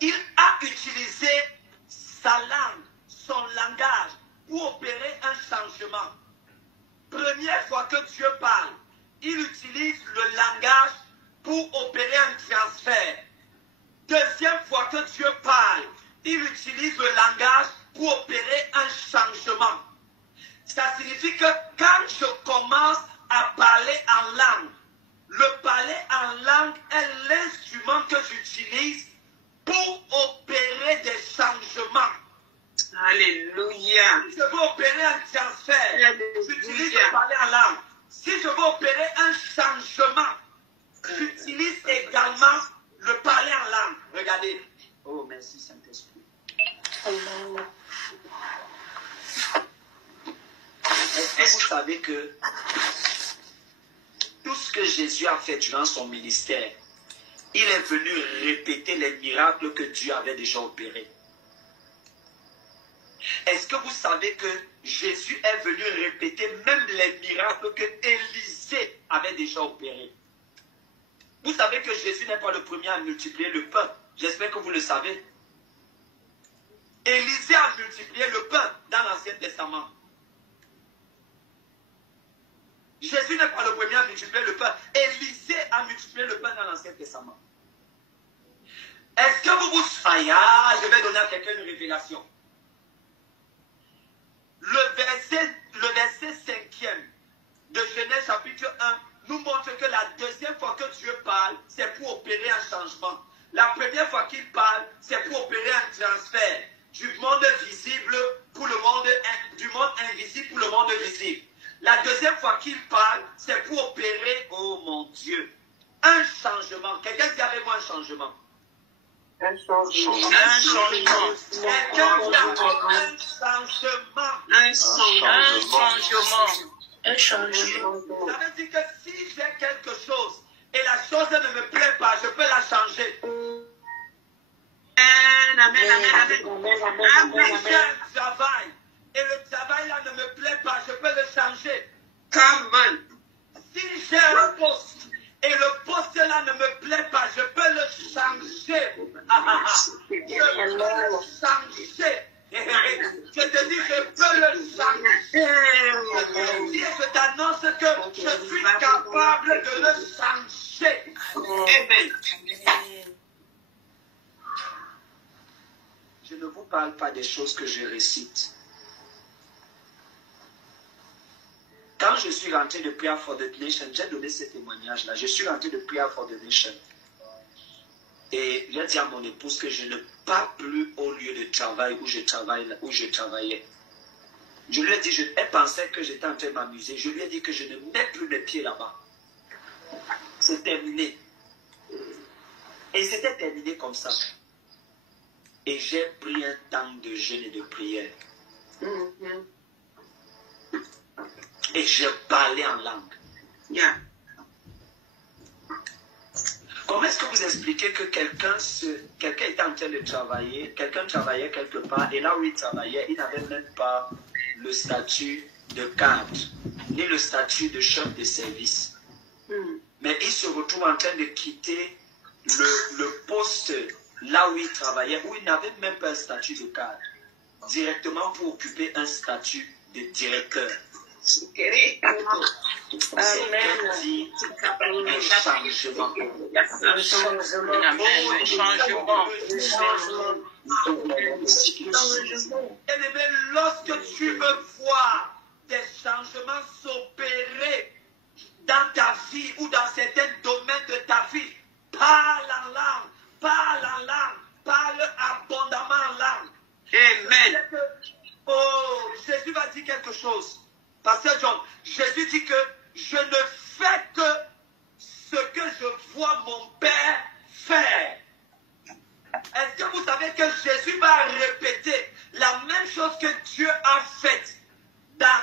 il a utilisé sa langue, son langage, pour opérer un changement. Première fois que Dieu parle, il utilise le langage pour opérer un transfert. Deuxième fois que Dieu parle, il utilise le langage pour opérer un changement. Ça signifie que quand je commence à parler en langue, le parler en langue est l'instrument que j'utilise pour opérer des changements. Alléluia. Si je veux opérer un transfert, j'utilise le parler en langue. Si je veux opérer un changement, j'utilise également le parler en langue. Regardez. Oh, merci Saint-Esprit. Amen. Est-ce que vous savez que tout ce que Jésus a fait durant son ministère, il est venu répéter les miracles que Dieu avait déjà opérés? Est-ce que vous savez que Jésus est venu répéter même les miracles que Élisée avait déjà opérés? Vous savez que Jésus n'est pas le premier à multiplier le pain. J'espère que vous le savez. Élisée a multiplié le pain dans l'Ancien Testament. Jésus n'est pas le premier à multiplier le pain. Élisée a multiplié le pain dans l'Ancien Testament. Est-ce que vous vous... je vais donner à quelqu'un une révélation. Le verset 5e de Genèse chapitre 1 nous montre que la deuxième fois que Dieu parle, c'est pour opérer un changement. La première fois qu'il parle, c'est pour opérer un transfert du monde visible pour le monde, du monde invisible pour le monde visible. La deuxième fois qu'il parle, c'est pour opérer, oh mon Dieu, un changement. Quelqu'un dit avec moi un changement. Un changement. Un changement. Quelqu'un dit avec moi un changement. Un changement. Un changement. Ça veut dire que si j'ai quelque chose et la chose ne me plaît pas, je peux la changer. Amen, amen, amen. Si j'ai un travail et le travail là ne me plaît pas, je peux le changer. Come on. Si j'ai un poste et le poste là ne me plaît pas, je peux le changer. Je peux le changer. Je te dis, je peux le changer. Je te dis, je t'annonce que je suis capable de le changer. Amen. Je ne vous parle pas des choses que je récite. Quand je suis rentré de Prayer for the Nation, j'ai donné ce témoignage-là. Je suis rentré de Prayer for the Nation. Et j'ai dit à mon épouse que je ne pars plus au lieu de travail où je travaillais. Je lui ai dit, elle pensait que j'étais en train de m'amuser. Je lui ai dit que je ne mets plus les pieds là-bas. C'est terminé. Et c'était terminé comme ça. Et j'ai pris un temps de jeûne et de prière. Et je parlais en langue. Yeah. Comment est-ce que vous expliquez que quelqu'un était en train de travailler, quelqu'un travaillait quelque part, et là où il travaillait, il n'avait même pas le statut de cadre, ni le statut de chef de service. Mais il se retrouve en train de quitter le poste là où il travaillait, où il n'avait même pas un statut de cadre, directement pour occuper un statut de directeur. Lorsque tu veux voir des changements s'opérer dans ta vie ou dans certains domaines de ta vie, parle en langue, parle abondamment en langue. Amen. Oh, Jésus va dire quelque chose. Pasteur John, Jésus dit que je ne fais que ce que je vois mon Père faire. Est-ce que vous savez que Jésus va répéter la même chose que Dieu a faite dans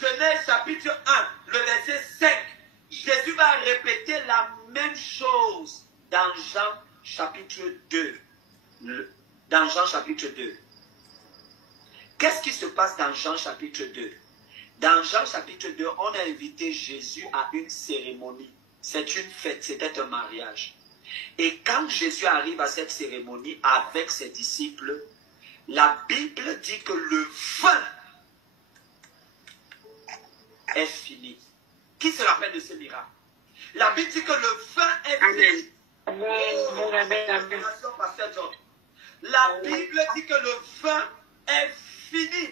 Genèse chapitre 1, le verset 5. Jésus va répéter la même même chose dans Jean chapitre 2. Dans Jean chapitre 2. Qu'est-ce qui se passe dans Jean chapitre 2? Dans Jean chapitre 2, on a invité Jésus à une cérémonie. C'est une fête, c'était un mariage. Et quand Jésus arrive à cette cérémonie avec ses disciples, la Bible dit que le vin est fini. Qui se rappelle de ce miracle? La Bible dit que le vin est fini. La Bible dit que le vin est fini.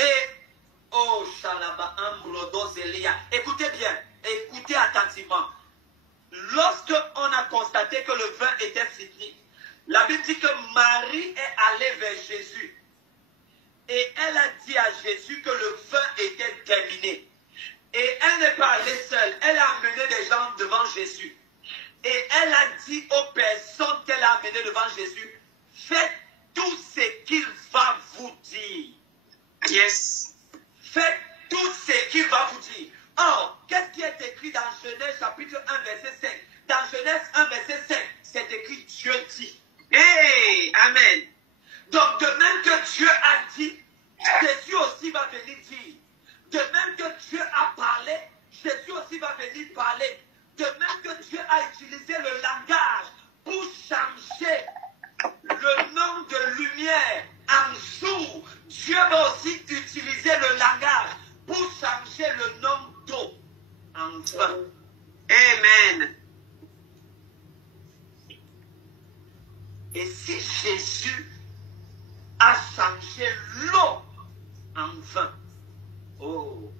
Et, oh, Shalaba, Ambrodo, Zélia, écoutez bien, écoutez attentivement. Lorsque on a constaté que le vin était fini, la Bible dit que Marie est allée vers Jésus. Et elle a dit à Jésus que le vin était terminé. Et elle n'est pas allée seule. Elle a amené des gens devant Jésus. Et elle a dit aux personnes qu'elle a amenées devant Jésus, faites tout ce qu'il va vous dire. Yes. Faites tout ce qu'il va vous dire. Or, qu'est-ce qui est écrit dans Genèse chapitre 1 verset 5? Dans Genèse 1 verset 5, c'est écrit Dieu dit. Hey, amen. Donc, de même que Dieu a dit, Jésus aussi va venir dire. De même que Dieu a parlé, Jésus aussi va venir parler. De même que Dieu a utilisé le langage pour changer le nom de lumière en jour, Dieu va aussi utiliser le langage pour changer le nom d'eau en vin. Amen. Et si Jésus a changé l'eau en vin, oh,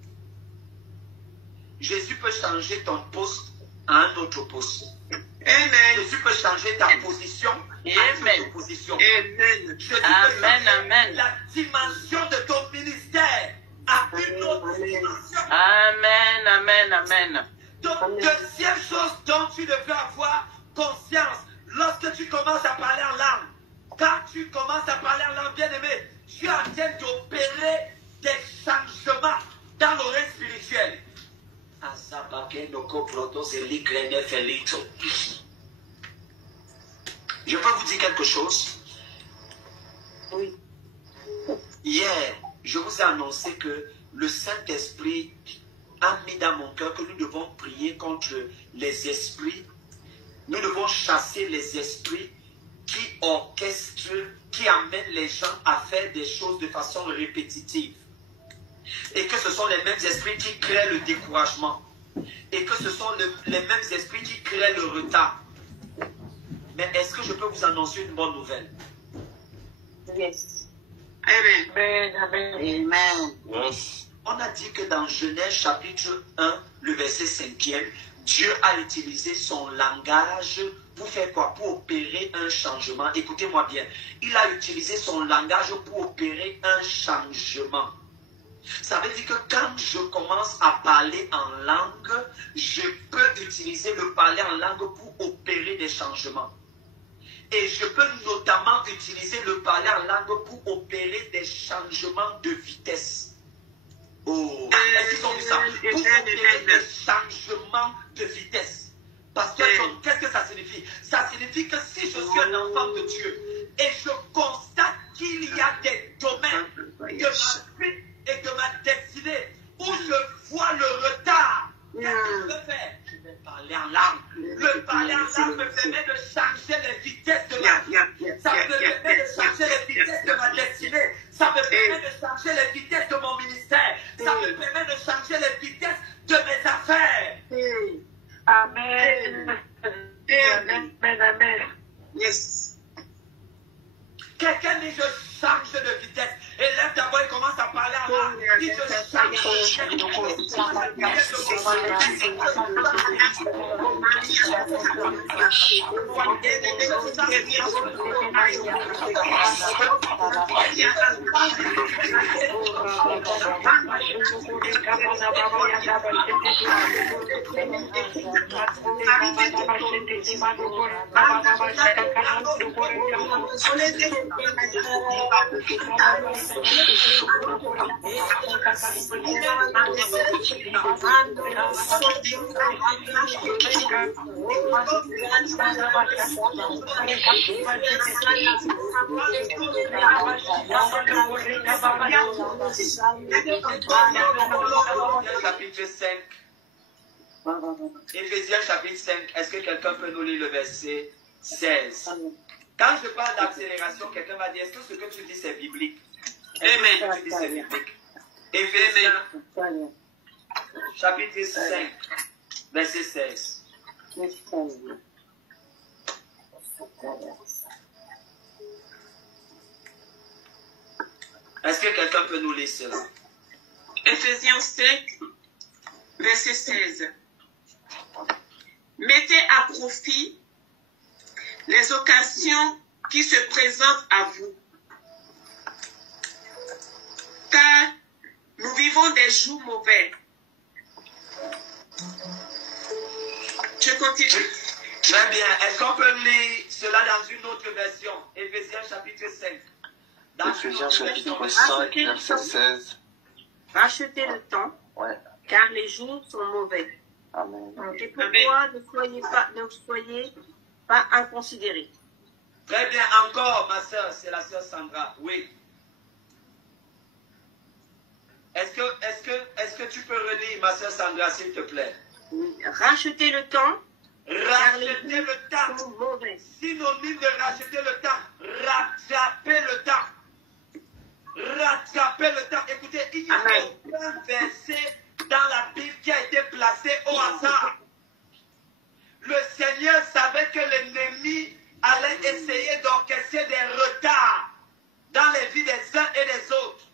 Jésus peut changer ton poste à un autre poste. Amen. Jésus peut changer ta position à une autre position. Amen. Jésus peut changer la dimension de ton ministère à une autre dimension. Amen, amen, amen. Donc, deuxième chose dont tu devrais avoir conscience, lorsque tu commences à parler en langue, quand tu commences à parler en langue, bien aimé, tu es en train d'opérer des changements dans l'oreille spirituelle. Je peux vous dire quelque chose? Oui. Hier, je vous ai annoncé que le Saint-Esprit a mis dans mon cœur que nous devons prier contre les esprits. Nous devons chasser les esprits qui orchestrent, qui amènent les gens à faire des choses de façon répétitive. Et que ce sont les mêmes esprits qui créent le découragement. Et que ce sont les mêmes esprits qui créent le retard. Mais est-ce que je peux vous annoncer une bonne nouvelle? Yes. Amen. Amen. On a dit que dans Genèse chapitre 1, le verset 5e, Dieu a utilisé son langage pour faire quoi? Pour opérer un changement. Écoutez-moi bien. Il a utilisé son langage pour opérer un changement. Ça veut dire que quand je commence à parler en langue, je peux utiliser le parler en langue pour opérer des changements. Et je peux notamment utiliser le parler en langue pour opérer des changements de vitesse. Oh, est-ce qu'ils ont vu ça? Pour opérer des changements de vitesse. Pasteur John, qu'est-ce que ça signifie? Ça signifie que si je suis un enfant de Dieu et je constate qu'il y a des domaines de ma vie et de ma destinée où je vois le retard, qu'est-ce que je peux faire? Je vais parler en langue. Le parler en langue me permet de changer les vitesses de ma vie. Ça me permet de changer les vitesses de ma destinée. Ça me permet de changer les vitesses de mon ministère. Ça me permet de changer les vitesses de mes affaires. Amen. Amen. Amen. Yes. Quelqu'un dit je change de vitesse. Et lève d'abord et commence à parler en langue. Dit je change de vitesse. Chapitre 5. Éphésiens chapitre 5. Est-ce que quelqu'un peut nous lire le verset 16? Quand je parle d'accélération, quelqu'un va dire, est-ce que ce que tu dis c'est biblique? Amen. Tu dis c'est biblique. Éphésiens chapitre 5, verset 16. Est-ce que quelqu'un peut nous lire cela? Éphésiens 5, verset 16. Mettez à profit les occasions qui se présentent à vous, car nous vivons des jours mauvais. Je continue. Très bien. Est-ce qu'on peut lire cela dans une autre version? Éphésiens chapitre 5. Éphésiens chapitre 5, verset 16. Rachetez le temps, Ouais. car les jours sont mauvais. Amen. Et pourquoi ne soyez pas inconsidérés. Très bien. Encore, ma soeur, c'est la soeur Sandra. Oui. Est-ce que tu peux relire, ma soeur Sandra, s'il te plaît? Rachetez le temps, Rachetez le temps. sont mauvais. Synonyme de racheter le temps. Rattraper le temps. Rattraper le temps. Écoutez, il n'y a aucun verset dans la Bible qui a été placé au hasard. Le Seigneur savait que l'ennemi allait essayer d'orchestrer des retards dans les vies des uns et des autres.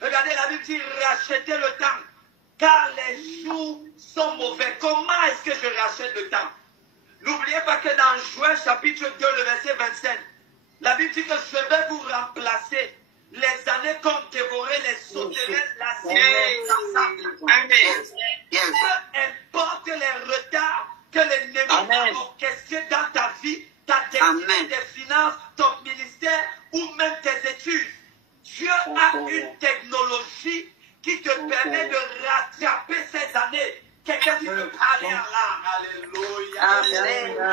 Regardez, la Bible dit rachetez le temps, car les jours sont mauvais. Comment est-ce que je rachète le temps? N'oubliez pas que dans Joël chapitre 2, le verset 27, la Bible dit que je vais vous remplacer les années comme dévorer les sauterelles, la Amen. peu importe les retards que l'ennemi a orchestrés dans ta vie, ta destinée, tes finances, ton ministère ou même tes études. Dieu a une technologie qui te permet de rattraper ces années. Quelqu'un qui peut parler en langue. Alléluia. Alléluia.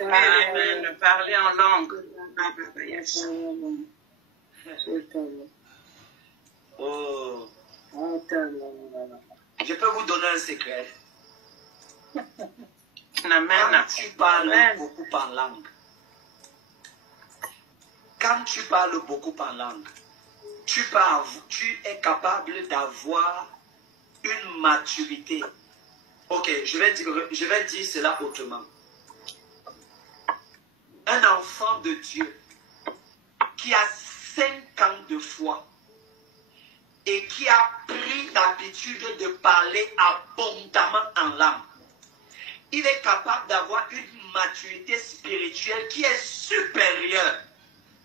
Amen. Parler en langue. Oh. Je peux vous donner un secret. Amen. Quand tu parles beaucoup en langue, quand tu parles beaucoup en langue, tu es capable d'avoir une maturité. Ok, je vais dire cela autrement. Un enfant de Dieu qui a 5 ans de foi et qui a pris l'habitude de parler abondamment en langue, il est capable d'avoir une maturité spirituelle qui est supérieure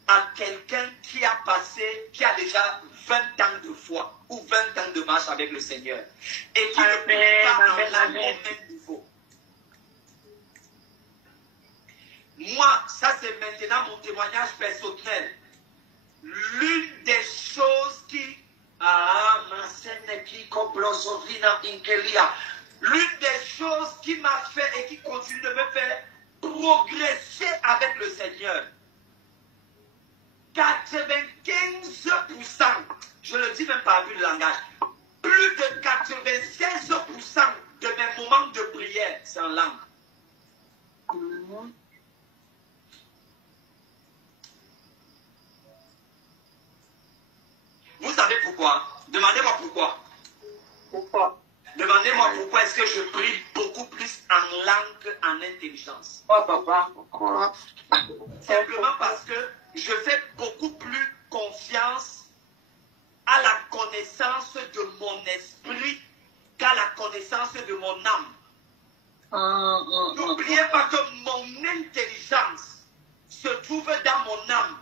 à quelqu'un qui a déjà 20 ans de foi ou 20 ans de marche avec le Seigneur et qui ne peut pas en langue au même niveau. Moi, ça c'est maintenant mon témoignage personnel. L'une des choses l'une des choses qui m'a fait et qui continue de me faire progresser avec le Seigneur, 95%, je ne dis même pas plus de langage, plus de 96% de mes moments de prière, c'est en langue. Vous savez pourquoi? Demandez-moi pourquoi. Pourquoi? Demandez-moi pourquoi est-ce que je prie beaucoup plus en langue qu'en intelligence. Pourquoi? Simplement parce que je fais beaucoup plus confiance à la connaissance de mon esprit qu'à la connaissance de mon âme. N'oubliez pas que mon intelligence se trouve dans mon âme.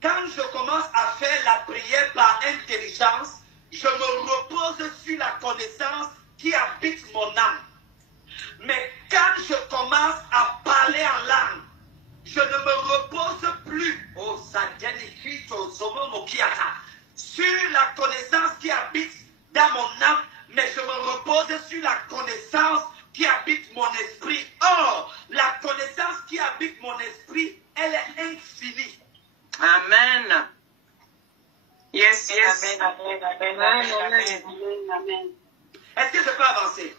Quand je commence à faire la prière par intelligence, je me repose sur la connaissance qui habite mon âme. Mais quand je commence à parler en langue, je ne me repose plus sur la connaissance qui habite dans mon âme, mais je me repose sur la connaissance qui habite mon esprit. Or, la connaissance qui habite mon esprit, elle est infinie. Amen. Yes, yes. Amen, amen, amen, amen, amen, amen. Est-ce que je peux avancer?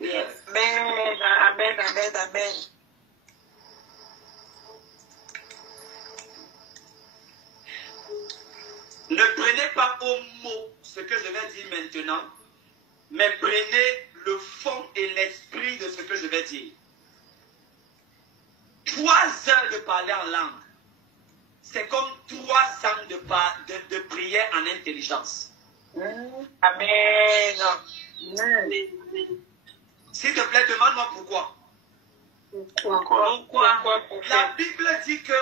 Yes. Amen, amen, amen, amen. Ne prenez pas au mot ce que je vais dire maintenant, mais prenez le fond et l'esprit de ce que je vais dire. 3 heures de parler en langue, c'est comme 3 ans de prière en intelligence. Amen. S'il te plaît, demande-moi pourquoi. Pourquoi? La Bible dit que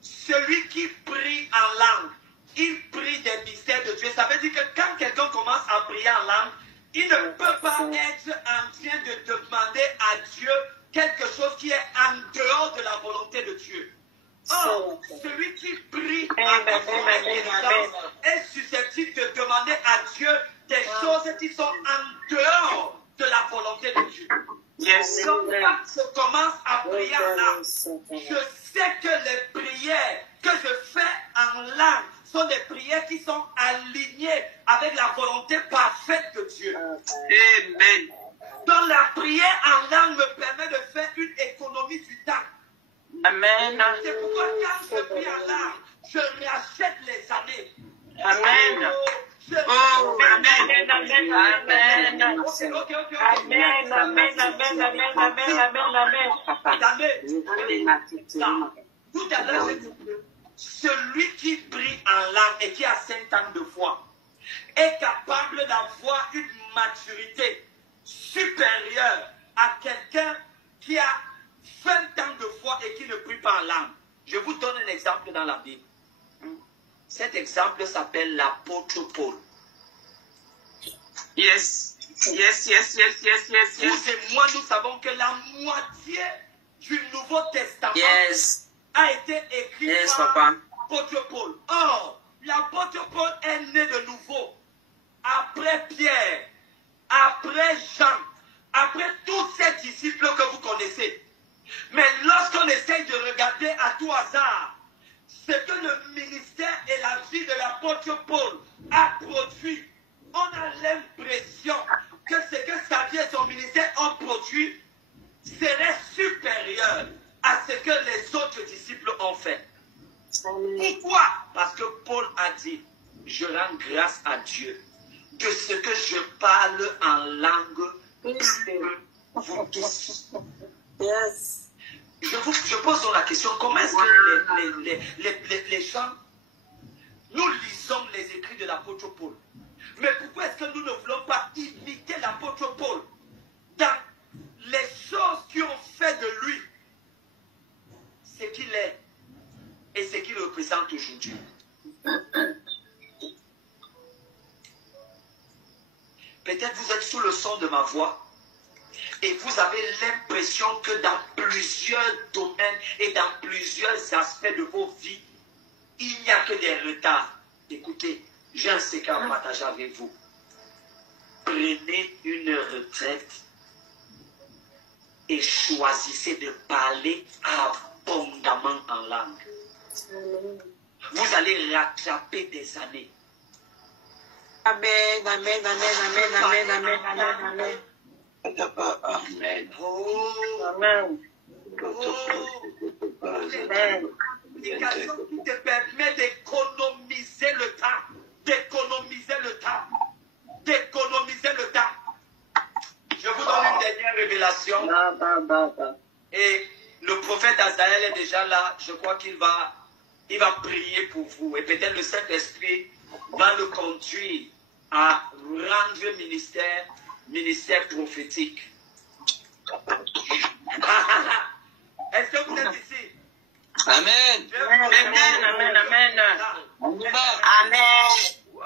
celui qui prie en langue, il prie des mystères de Dieu. Ça veut dire que quand quelqu'un commence à prier en langue, il ne peut pas être en train de demander à Dieu quelque chose qui est en dehors de la volonté de Dieu. Or, celui qui prie en intelligence est susceptible de demander à Dieu des choses qui sont en dehors de la volonté de Dieu. Yes. Donc, quand je commence à prier en langue, je sais que les prières que je fais en langue sont des prières qui sont alignées avec la volonté parfaite de Dieu. Amen. Donc la prière en langue me permet de faire une économie du temps. Amen. C'est pourquoi quand je prie en langue, je rachète les années. Amen. Oh, Amen, amen, amen. Ok. Amen, amen, amen, amen, amen, amen, Attendez. Tout à l'heure, j'ai dit que celui qui prie en langue et qui a 5 ans de foi est capable d'avoir une maturité supérieure à quelqu'un qui a 20 ans de foi et qui ne prie pas en langue. Je vous donne un exemple dans la Bible. Cet exemple s'appelle l'apôtre Paul. Yes. Vous et moi, nous savons que la moitié du Nouveau Testament a été écrit par l'apôtre Paul. Or, l'apôtre Paul est né de nouveau après Pierre, après Jean, après tous ces disciples que vous connaissez. Mais lorsqu'on essaye de regarder à tout hasard ce que le ministère et la vie de l'apôtre Paul a produit, on a l'impression que ce que sa vie et son ministère ont produit serait supérieur à ce que les autres disciples ont fait. Pourquoi? Parce que Paul a dit, je rends grâce à Dieu de ce que je parle en langue plus vous tous. Yes. Je pose donc la question, comment est-ce que les gens, nous lisons les écrits de l'apôtre Paul, mais pourquoi est-ce que nous ne voulons pas imiter l'apôtre Paul dans les choses qui ont fait de lui ce qu'il est et ce qu'il représente aujourd'hui? Peut-être vous êtes sous le son de ma voix et vous avez l'impression que dans plusieurs domaines et dans plusieurs aspects de vos vies, il n'y a que des retards. Écoutez, j'ai un secret à partager avec vous. Prenez une retraite et choisissez de parler abondamment en langue. Vous allez rattraper des années. Amen, amen, amen, amen, amen, amen, amen, amen. Amen. Oh. Amen. L'application qui te permet d'économiser le temps. D'économiser le temps. D'économiser le temps. Je vous donne une dernière révélation. Et le prophète Azaël est déjà là. Je crois qu'il va prier pour vous. Et peut-être le Saint-Esprit va le conduire à rendre ministère prophétique. Est-ce que vous êtes ici? Amen. Amen, amen, amen. Amen. Amen. Wow.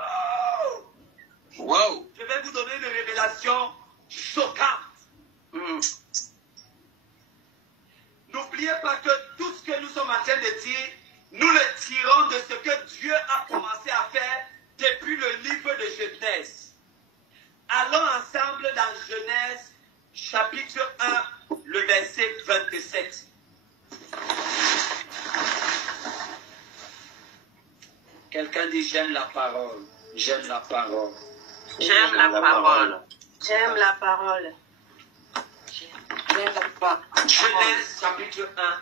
Wow. Je vais vous donner une révélation choquante. N'oubliez pas que tout ce que nous sommes en train de dire, nous le tirons de ce que Dieu a commencé à faire depuis le livre de Genèse. Allons ensemble dans Genèse, chapitre 1, le verset 27. Quelqu'un dit, j'aime la parole. J'aime la parole. J'aime la parole. J'aime la parole. J'aime la parole. Genèse chapitre 1,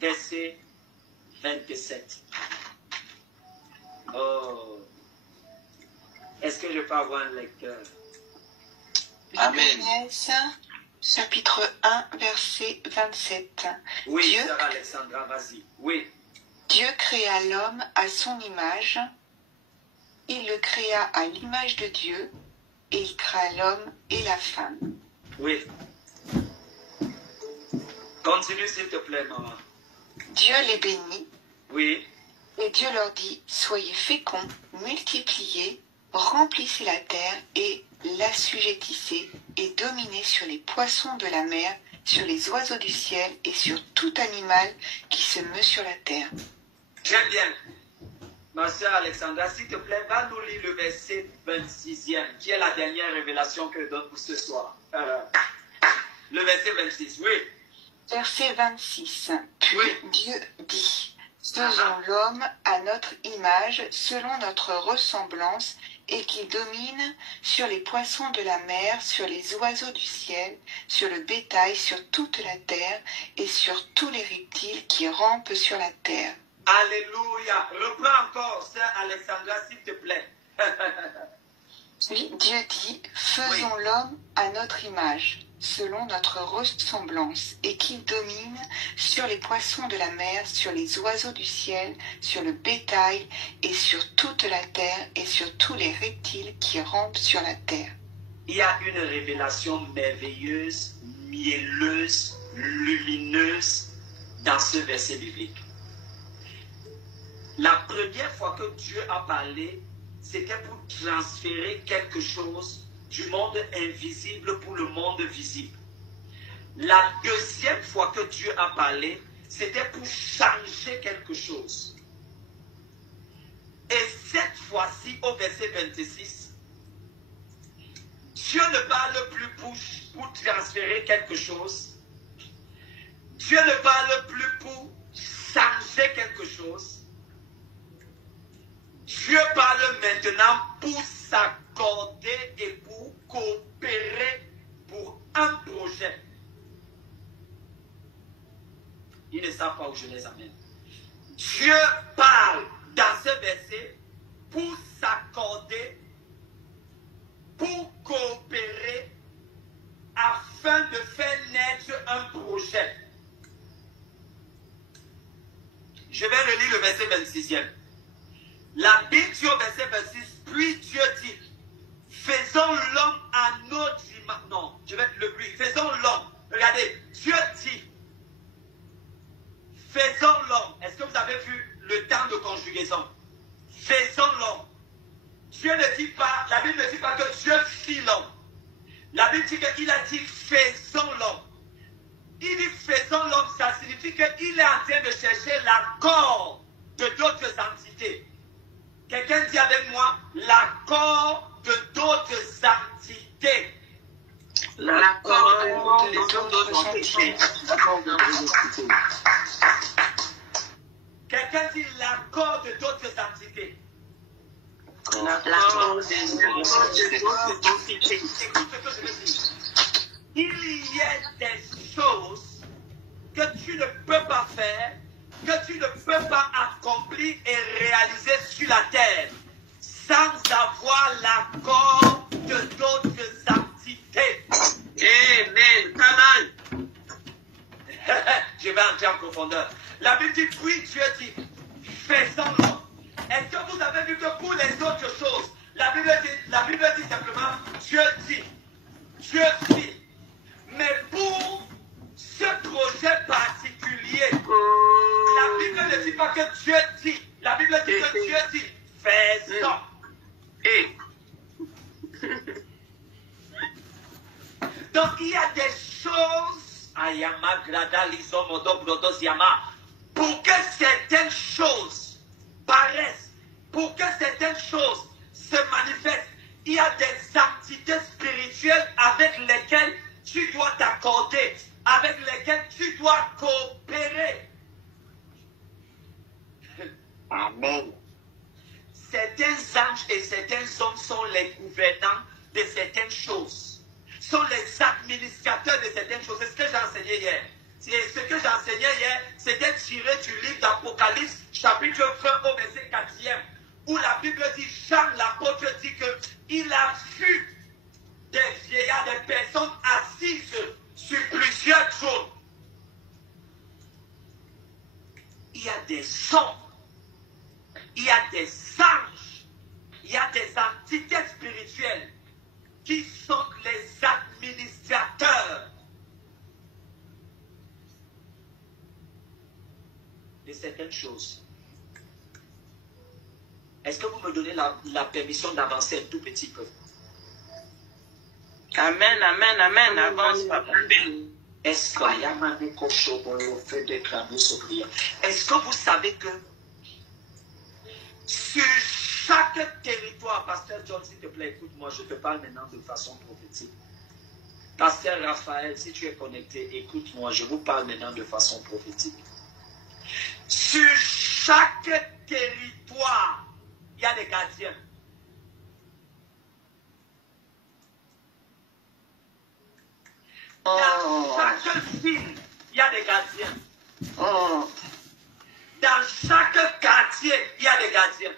verset 27. Oh. Est-ce que je peux avoir un lecteur? Amen. Genèse, chapitre 1, verset 27. Oui, Dieu, sœur Alexandra, vas-y. Oui. Dieu créa l'homme à son image. Il le créa à l'image de Dieu, et il créa l'homme et la femme. Oui. Continue s'il te plaît, maman. Dieu les bénit, Oui. et Dieu leur dit, soyez féconds, multipliez, remplissez la terre et l'assujettissez, et dominez sur les poissons de la mer, sur les oiseaux du ciel et sur tout animal qui se meut sur la terre. J'aime bien. Ma soeur Alexandra, s'il te plaît, va nous lire le verset 26e, qui est la dernière révélation que je donne pour ce soir. Le verset 26, oui. Verset 26. Puis Oui. Dieu dit, faisons l'homme à notre image, selon notre ressemblance, et qu'il domine sur les poissons de la mer, sur les oiseaux du ciel, sur le bétail, sur toute la terre, et sur tous les reptiles qui rampent sur la terre. Alléluia. Reprends encore, sœur Alexandra, s'il te plaît. Puis Dieu dit, faisons l'homme à notre image, selon notre ressemblance, et qu'il domine sur les poissons de la mer, sur les oiseaux du ciel, sur le bétail, et sur toute la terre, et sur tous les reptiles qui rampent sur la terre. Il y a une révélation merveilleuse, mielleuse, lumineuse dans ce verset biblique. La première fois que Dieu a parlé, c'était pour transférer quelque chose du monde invisible pour le monde visible. La deuxième fois que Dieu a parlé, c'était pour changer quelque chose. Et cette fois-ci, au verset 26, Dieu ne parle plus pour transférer quelque chose. Dieu ne parle plus pour changer quelque chose. Dieu parle maintenant pour s'accorder et pour coopérer pour un projet. Ils ne savent pas où je les amène. Dieu parle dans ce verset pour s'accorder, pour coopérer, afin de faire naître un projet. Je vais relire le verset 26e. La Bible dit au verset 26, puis Dieu dit, faisons l'homme à notre image. Non, je vais le plus. Faisons l'homme. Regardez, Dieu dit, faisons l'homme. Est-ce que vous avez vu le temps de conjugaison? Faisons l'homme. Dieu ne dit pas, la Bible ne dit pas que Dieu fit l'homme. La Bible dit qu'il a dit, faisons l'homme. Il dit, faisons l'homme, ça signifie qu'il est en train de chercher l'accord de d'autres entités. Quelqu'un dit avec moi, l'accord de d'autres entités. L'accord de d'autres entités. Quelqu'un dit l'accord de d'autres entités. L'accord de d'autres entités. Écoute ce que je veux dire. Il y a des choses que tu ne peux pas faire, que tu ne peux pas accomplir et réaliser sur la terre sans avoir l'accord de d'autres entités. Amen. Come on. Je vais entrer en profondeur. La Bible dit, puis Dieu dit, faisons-le. Est-ce que vous avez vu que pour les autres choses, la Bible dit simplement, Dieu dit. Dieu dit. Mais pour ce projet particulier, la Bible ne dit pas que Dieu dit. La Bible dit que Dieu dit, faisons. Et Donc il y a des choses, Ayama Grada Lisomodo Brodos Yama, pour que certaines choses paraissent, pour que certaines choses se manifestent, il y a des activités spirituelles avec lesquelles tu dois t'accorder, avec lesquelles tu dois coopérer. Amen. Certains anges et certains hommes sont les gouvernants de certaines choses, sont les administrateurs de certaines choses. C'est ce que j'ai enseigné hier. Ce que j'ai enseigné hier, c'était tiré du livre d'Apocalypse, chapitre 20 au verset 4e, où la Bible dit, Jean l'apôtre dit qu'il a vu des vieillards, des personnes assises sur plusieurs trônes. Il y a des hommes, il y a des anges, il y a des entités spirituelles qui sont les administrateurs de certaines choses. Est-ce que vous me donnez la permission d'avancer un tout petit peu? Amen, amen, amen. Avance, papa. Est-ce que vous savez que sur chaque territoire, Pasteur John, s'il te plaît, écoute-moi, je te parle maintenant de façon prophétique. Pasteur Raphaël, si tu es connecté, écoute-moi, je vous parle maintenant de façon prophétique. Sur chaque territoire, il y a des gardiens. Dans chaque ville, il y a des gardiens. Dans chaque quartier, il y a des gardiens.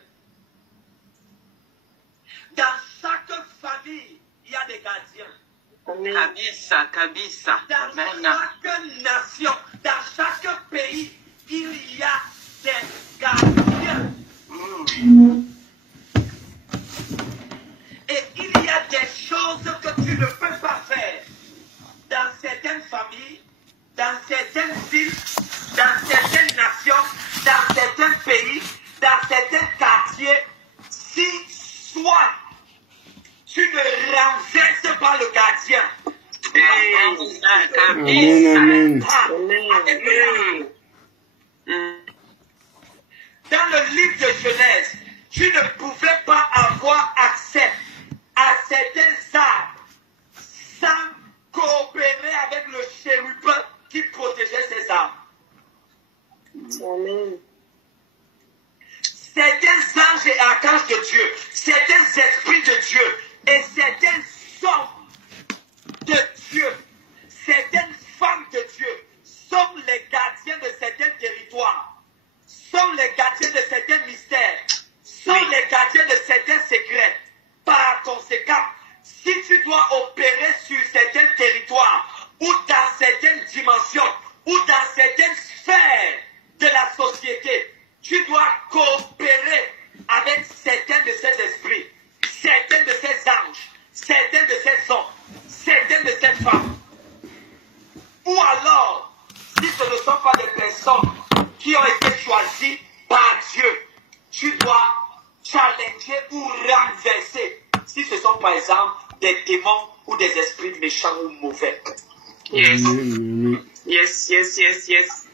Dans chaque famille, il y a des gardiens. Kabisa, kabisa. Dans chaque nation, dans chaque pays, il y a des gardiens. Et il y a des choses que tu ne peux pas faire. Dans certaines familles, dans certaines villes, dans certaines nations, dans certains pays, dans certains quartiers, si soit tu ne renverses pas le gardien. Dans le livre de Genèse, tu ne pouvais pas avoir accès à certains arbres sans coopérer avec le chérubin qui protégeait ces arbres. Amen. Certains anges et archanges de Dieu, certains esprits de Dieu et certains hommes de Dieu, certaines femmes de Dieu sont les gardiens de certains territoires, sont les gardiens de certains mystères, sont les gardiens de certains secrets. Par conséquent, si tu dois opérer sur certains territoires ou dans certaines dimensions ou dans certaines sphères de la société, tu dois coopérer avec certains de ces esprits, certains de ces anges, certains de ces hommes, certains de ces femmes. Ou alors, si ce ne sont pas des personnes qui ont été choisies par Dieu, tu dois challenger ou renverser. Si ce sont par exemple des démons ou des esprits méchants ou mauvais. Yes. Yes, yes, yes, yes.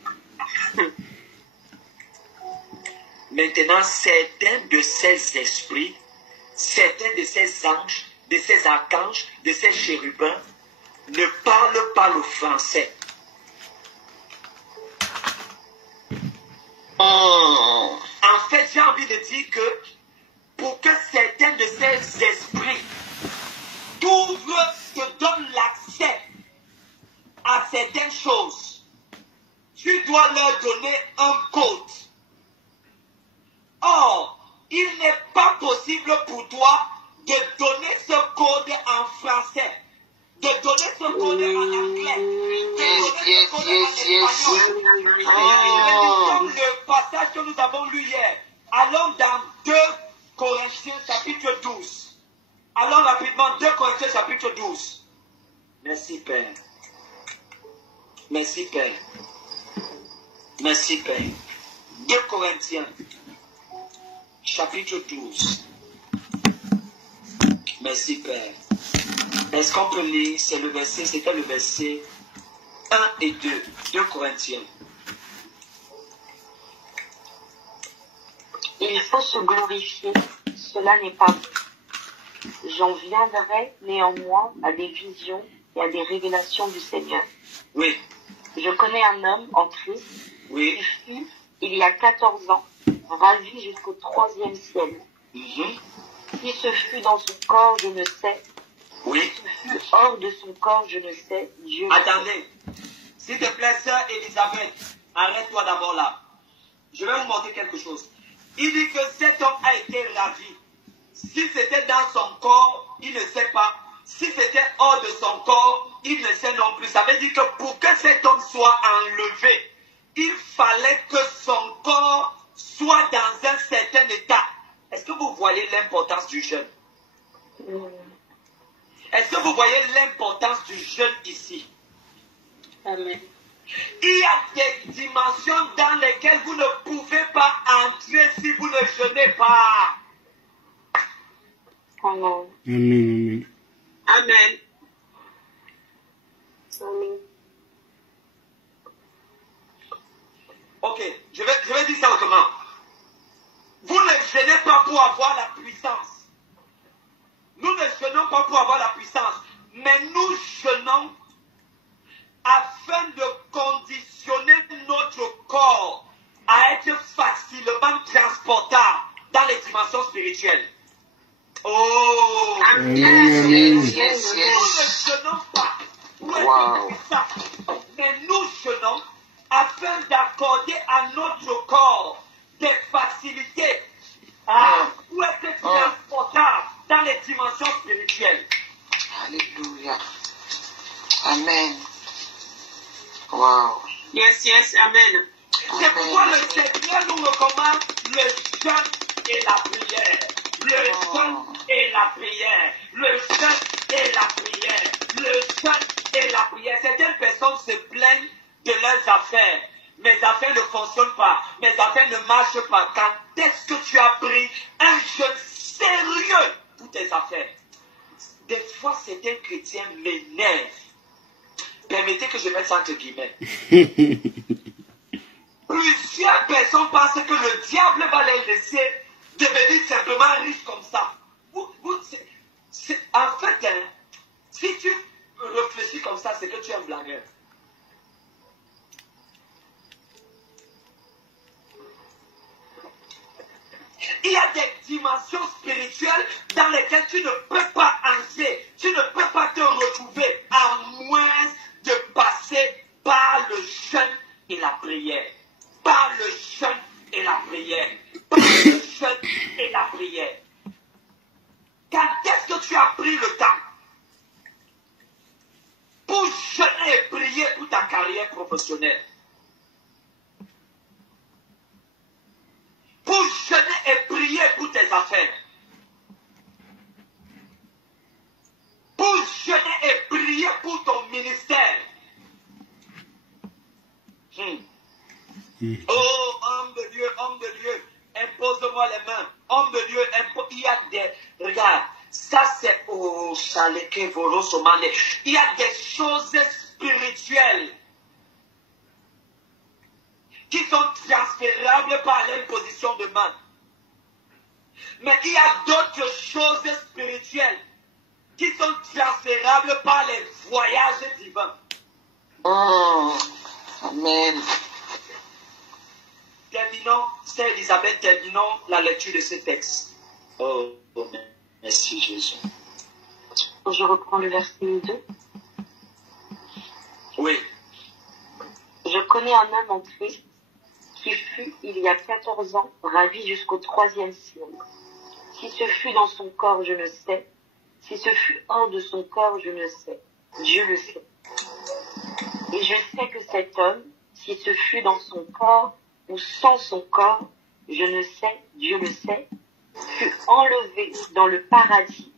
Maintenant, certains de ces esprits, certains de ces anges, de ces archanges, de ces chérubins, ne parlent pas le français. En fait, j'ai envie de dire que pour que certains de ces esprits te donnent l'accès à certaines choses, tu dois leur donner un code. Or, il n'est pas possible pour toi de donner ce code en français, de donner ce code en anglais, de donner ce code en espagnol. Comme le passage que nous avons lu hier. Allons dans 2 Corinthiens chapitre 12. Allons rapidement, 2 Corinthiens chapitre 12. Merci Père. Merci Père. Merci Père. 2 Corinthiens chapitre 12. Merci Père. Est-ce qu'on peut lire? C'est le verset, c'était le verset 1 et 2, 2 Corinthiens. Il faut se glorifier, cela n'est pas bon. J'en viendrai néanmoins à des visions et à des révélations du Seigneur. Oui. Je connais un homme en Christ Oui. qui fut, il y a 14 ans, ravi jusqu'au 3e ciel. Si ce fut dans son corps, je ne sais. Oui. Si ce fut hors de son corps, je ne sais. Dieu. Attendez. S'il te plaît, sœur Elisabeth, arrête-toi d'abord là. Je vais vous montrer quelque chose. Il dit que cet homme a été ravi. Si c'était dans son corps, il ne sait pas. Si c'était hors de son corps, il ne sait non plus. Ça veut dire que pour que cet homme soit enlevé, il fallait que son corps soit dans un certain état. Est-ce que vous voyez l'importance du jeûne? Est-ce que vous voyez l'importance du jeûne ici? Amen. Il y a des dimensions dans lesquelles vous ne pouvez pas entrer si vous ne jeûnez pas. Amen. Amen. Amen. Amen. Ok, je vais dire ça autrement. Vous ne jeûnez pas pour avoir la puissance. Nous ne jeûnons pas pour avoir la puissance. Mais nous jeûnons afin de conditionner notre corps à être facilement transportable dans les dimensions spirituelles. Oh! Amen. Yes, Yes, Nous yes. ne jeûnons pas pour être Wow. puissants, mais nous jeûnons afin d'accorder à notre corps des facilités pour être transportable dans les dimensions spirituelles. Alléluia. Amen. Wow. Yes, yes, amen. C'est pourquoi le Seigneur nous recommande le jeûne et la prière. Le jeûne et la prière. Le jeûne et la prière. Le jeûne et la prière. Certaines personnes se plaignent de leurs affaires. Mes affaires ne fonctionnent pas. Mes affaires ne marchent pas. Quand est-ce que tu as pris un jeûne sérieux pour tes affaires? Des fois, certains chrétiens m'énervent. Permettez que je mette ça entre guillemets. Plusieurs personnes pensent que le diable va les laisser devenir simplement riches comme ça. En fait, hein, si tu réfléchis comme ça, c'est que tu es un blagueur. Il y a des dimensions spirituelles dans lesquelles tu ne peux pas entrer. Tu ne peux pas te retrouver à moins de passer par le jeûne et la prière. Par le jeûne et la prière. Par le jeûne et la prière. Quand est-ce que tu as pris le temps pour jeûner et prier pour ta carrière professionnelle? Pour jeûner et prier pour tes affaires. Pour jeûner et prier pour ton ministère. Oh, homme de Dieu, impose-moi les mains. Homme de Dieu, il y a des... Regarde, ça c'est... Oh, Chaleke Volosomane. Il y a des choses spirituelles qui sont transférables par l'imposition de main. Mais il y a d'autres choses spirituelles qui sont transférables par les voyages divins. Oh, amen. Terminons, Sœur Elisabeth, terminons la lecture de ce texte. Oh, merci Jésus. Je reprends le verset 2. Oui. Je connais un homme en Christ qui fut, il y a 14 ans, ravi jusqu'au 3e ciel. Si ce fut dans son corps, je ne sais. Si ce fut hors de son corps, je ne sais. Dieu le sait. Et je sais que cet homme, si ce fut dans son corps ou sans son corps, je ne sais, Dieu le sait, fut enlevé dans le paradis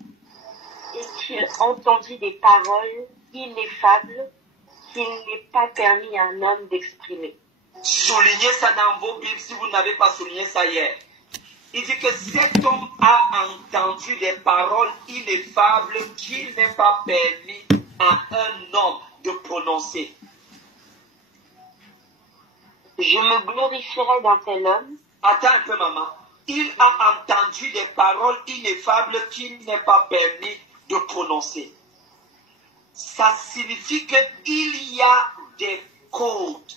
et qu'il entendit des paroles ineffables qu'il n'est pas permis à un homme d'exprimer. Soulignez ça dans vos Bibles si vous n'avez pas souligné ça hier. Il dit que cet homme a entendu des paroles ineffables qu'il n'est pas permis à un homme de prononcer. Je me glorifierai d'un tel homme. Attends un peu, maman. Il a entendu des paroles ineffables qu'il n'est pas permis de prononcer. Ça signifie qu'il y a des codes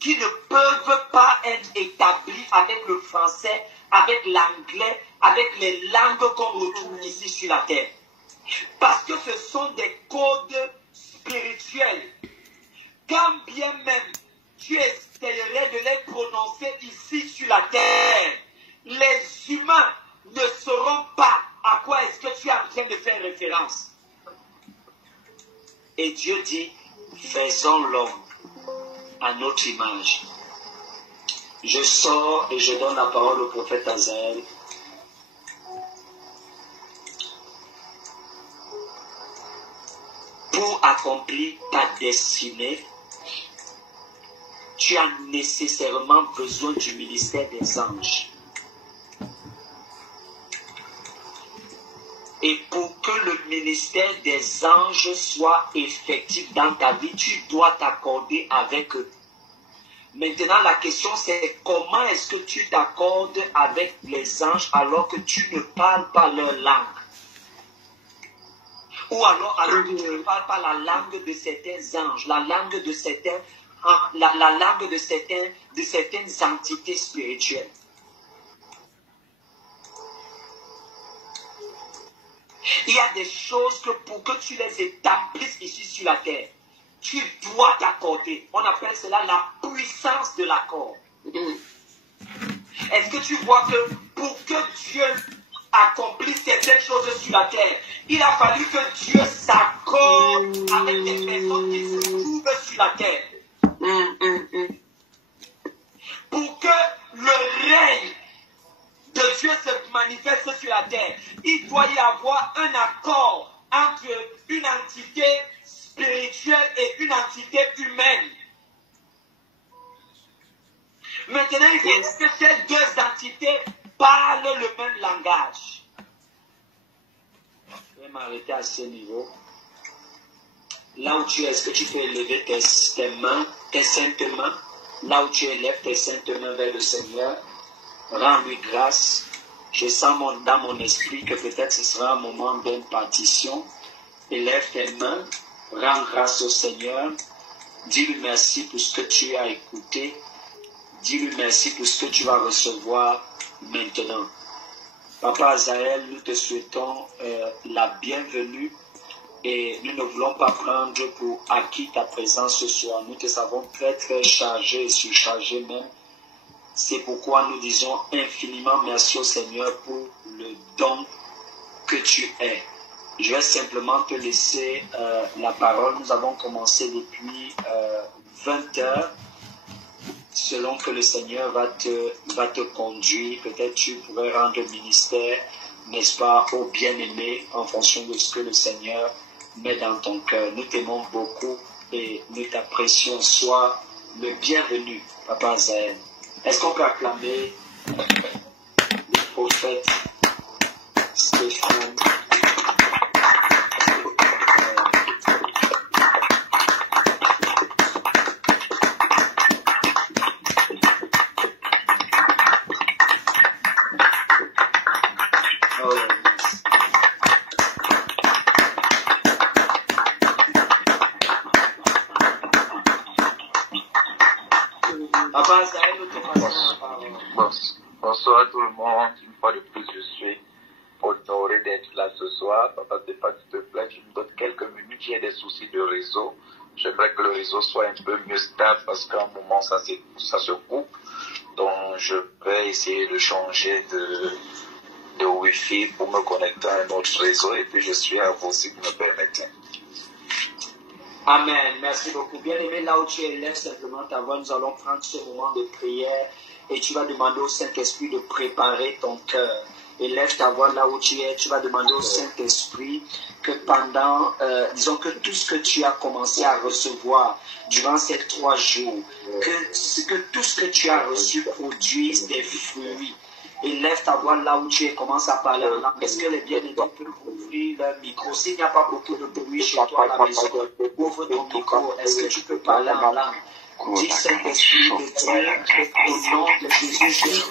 qui ne peuvent pas être établis avec le français, avec l'anglais, avec les langues qu'on retrouve ici sur la terre. Parce que ce sont des codes spirituels. Quand bien même tu essaierais de les prononcer ici sur la terre, les humains ne sauront pas à quoi est-ce que tu es en train de faire référence. Et Dieu dit, faisons l'homme à notre image. Je sors et je donne la parole au prophète Azaël. Pour accomplir ta destinée, tu as nécessairement besoin du ministère des anges. Et pour que le ministère des anges soit effectif dans ta vie, tu dois t'accorder avec eux. Maintenant, la question c'est comment est-ce que tu t'accordes avec les anges alors que tu ne parles pas leur langue? Ou alors que tu ne parles pas la langue de certains anges, la langue de certains, la langue de certaines entités spirituelles. Il y a des choses que pour que tu les établisses ici sur la terre, tu dois t'accorder. On appelle cela la puissance de l'accord. Est-ce que tu vois que pour que Dieu accomplisse certaines choses sur la terre, il a fallu que Dieu s'accorde avec des personnes qui se trouvent sur la terre. Pour que le règne de Dieu se manifeste sur la terre, il doit y avoir un accord entre une entité spirituelle et une entité humaine. Maintenant, il faut que ces deux entités parlent le même langage. Je vais m'arrêter à ce niveau. Là où tu es, est-ce que tu peux élever tes mains, tes saintes mains? Là où tu élèves tes saintes mains vers le Seigneur, rends-lui grâce. Je sens dans mon esprit que peut-être ce sera un moment d'impartition. Élève tes mains, rends grâce au Seigneur. Dis-lui merci pour ce que tu as écouté. Dis-lui merci pour ce que tu vas recevoir maintenant. Papa Azaël, nous te souhaitons la bienvenue et nous ne voulons pas prendre pour acquis ta présence ce soir. Nous te savons très très chargé et surchargé même. C'est pourquoi nous disons infiniment merci au Seigneur pour le don que tu es. Je vais simplement te laisser la parole. Nous avons commencé depuis 20 heures. Selon que le Seigneur va te conduire, peut-être tu pourrais rendre ministère, n'est-ce pas, au bien-aimé en fonction de ce que le Seigneur met dans ton cœur. Nous t'aimons beaucoup et nous t'apprécions. Sois le bienvenu, Papa Azaël. Est-ce qu'on peut acclamer le prophète Stéphane? Bonsoir à tout le monde. Une fois de plus, je suis honoré d'être là ce soir. Papa Stéphane, s'il te plaît, tu me donnes quelques minutes. J'ai des soucis de réseau. J'aimerais que le réseau soit un peu mieux stable parce qu'à un moment, ça se coupe. Donc, je vais essayer de changer de Wi-Fi pour me connecter à un autre réseau. Et puis, je suis à vous si vous me permettez. Amen. Merci beaucoup. Bien-aimé, là où tu es, lève simplement ta voix. Nous allons prendre ce moment de prière et tu vas demander au Saint-Esprit de préparer ton cœur. Et lève ta voix là où tu es. Tu vas demander au Saint-Esprit que pendant, disons que tout ce que tu as commencé à recevoir durant ces 3 jours, que tout ce que tu as reçu produise des fruits. et lève ta voix là où tu es, commence à parler en langue. Est-ce que les bien-aimés peuvent ouvrir leur micro? S'il n'y a pas beaucoup de bruit chez toi à la maison, ouvre ton micro. Est-ce que tu peux parler en langue? Dis Saint-Esprit de Dieu, au nom de Jésus, j'ai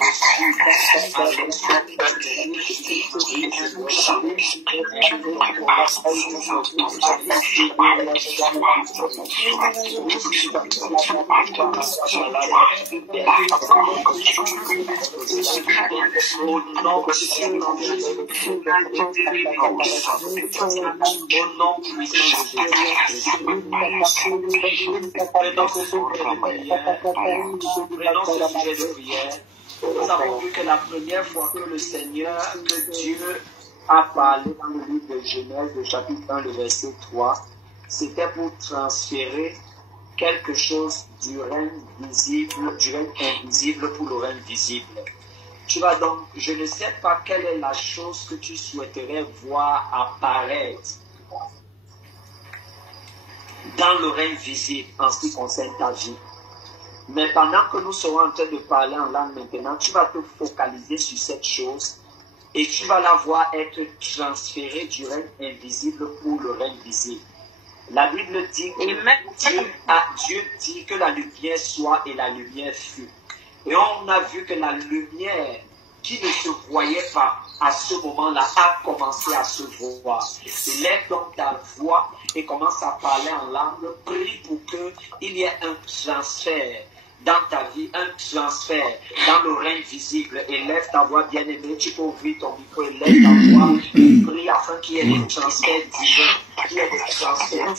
Prenons ce sujet de prière. Nous avons vu que la première fois que le Seigneur, que Dieu a parlé dans le livre de Genèse, le chapitre 1, le verset 3, c'était pour transférer quelque chose du règne visible, du règne invisible pour le règne visible. Tu vas donc, je ne sais pas quelle est la chose que tu souhaiterais voir apparaître dans le règne visible en ce qui concerne ta vie. Mais pendant que nous serons en train de parler en langue maintenant, tu vas te focaliser sur cette chose et tu vas la voir être transférée du règne invisible pour le règne visible. La Bible dit que Dieu dit que la lumière soit et la lumière fut. Et on a vu que la lumière qui ne se voyait pas à ce moment-là a commencé à se voir. Lève donc ta voix et commence à parler en langue. Prie pour qu'il y ait un transfert dans ta vie, un transfert dans le règne visible. Et lève ta voix, bien-aimé. Tu peux ouvrir ton micro et lève ta voix. Prie afin qu'il y ait des transferts divins. Qu'il y ait des transferts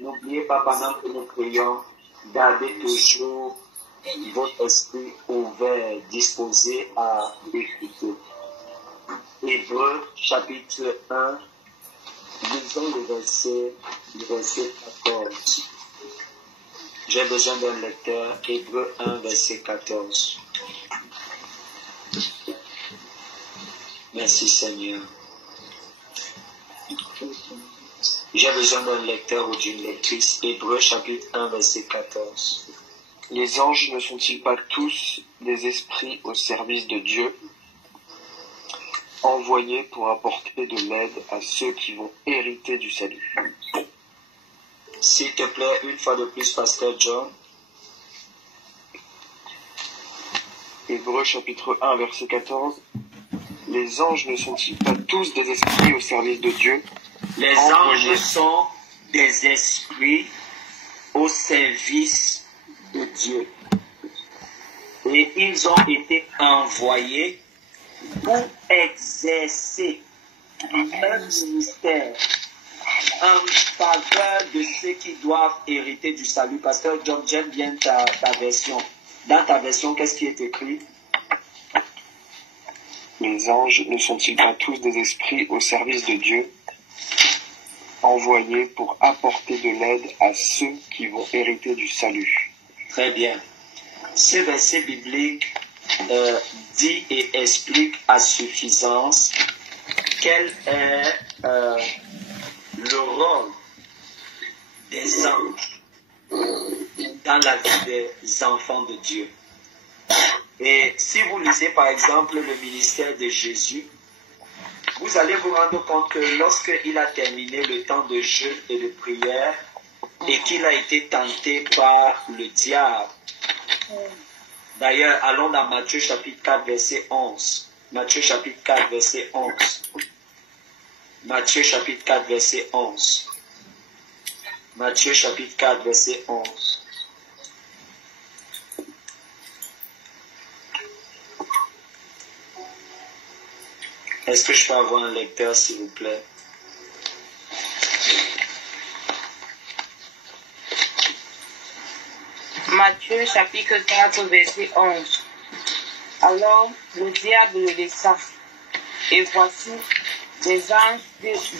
N'oubliez pas, pendant que nous prions, gardez toujours votre esprit ouvert, disposé à écouter. Hébreux chapitre 1, lisons le verset 14. J'ai besoin d'un lecteur. Hébreux 1, verset 14. Merci Seigneur. J'ai besoin d'un lecteur ou d'une lectrice. Hébreux chapitre 1, verset 14. Les anges ne sont-ils pas tous des esprits au service de Dieu, envoyés pour apporter de l'aide à ceux qui vont hériter du salut? S'il te plaît, une fois de plus, Pasteur John. Hébreux chapitre 1, verset 14. Les anges ne sont-ils pas tous des esprits au service de Dieu? Les anges sont des esprits au service de Dieu. Et ils ont été envoyés pour exercer un ministère en faveur de ceux qui doivent hériter du salut. Pasteur John, j'aime bien ta version. Dans ta version, qu'est-ce qui est écrit? Les anges ne sont-ils pas tous des esprits au service de Dieu, envoyés pour apporter de l'aide à ceux qui vont hériter du salut? Très bien. Ce verset biblique dit et explique à suffisance quel est le rôle des anges dans la vie des enfants de Dieu. Et si vous lisez par exemple le ministère de Jésus, vous allez vous rendre compte que lorsqu'il a terminé le temps de jeûne et de prière et qu'il a été tenté par le diable. D'ailleurs, allons dans Matthieu chapitre 4, verset 11. Matthieu chapitre 4, verset 11. Matthieu chapitre 4, verset 11. Matthieu chapitre 4, verset 11. Est-ce que je peux avoir un lecteur, s'il vous plaît? Matthieu chapitre 4, verset 11. Alors le diable le laissa, et voici, des anges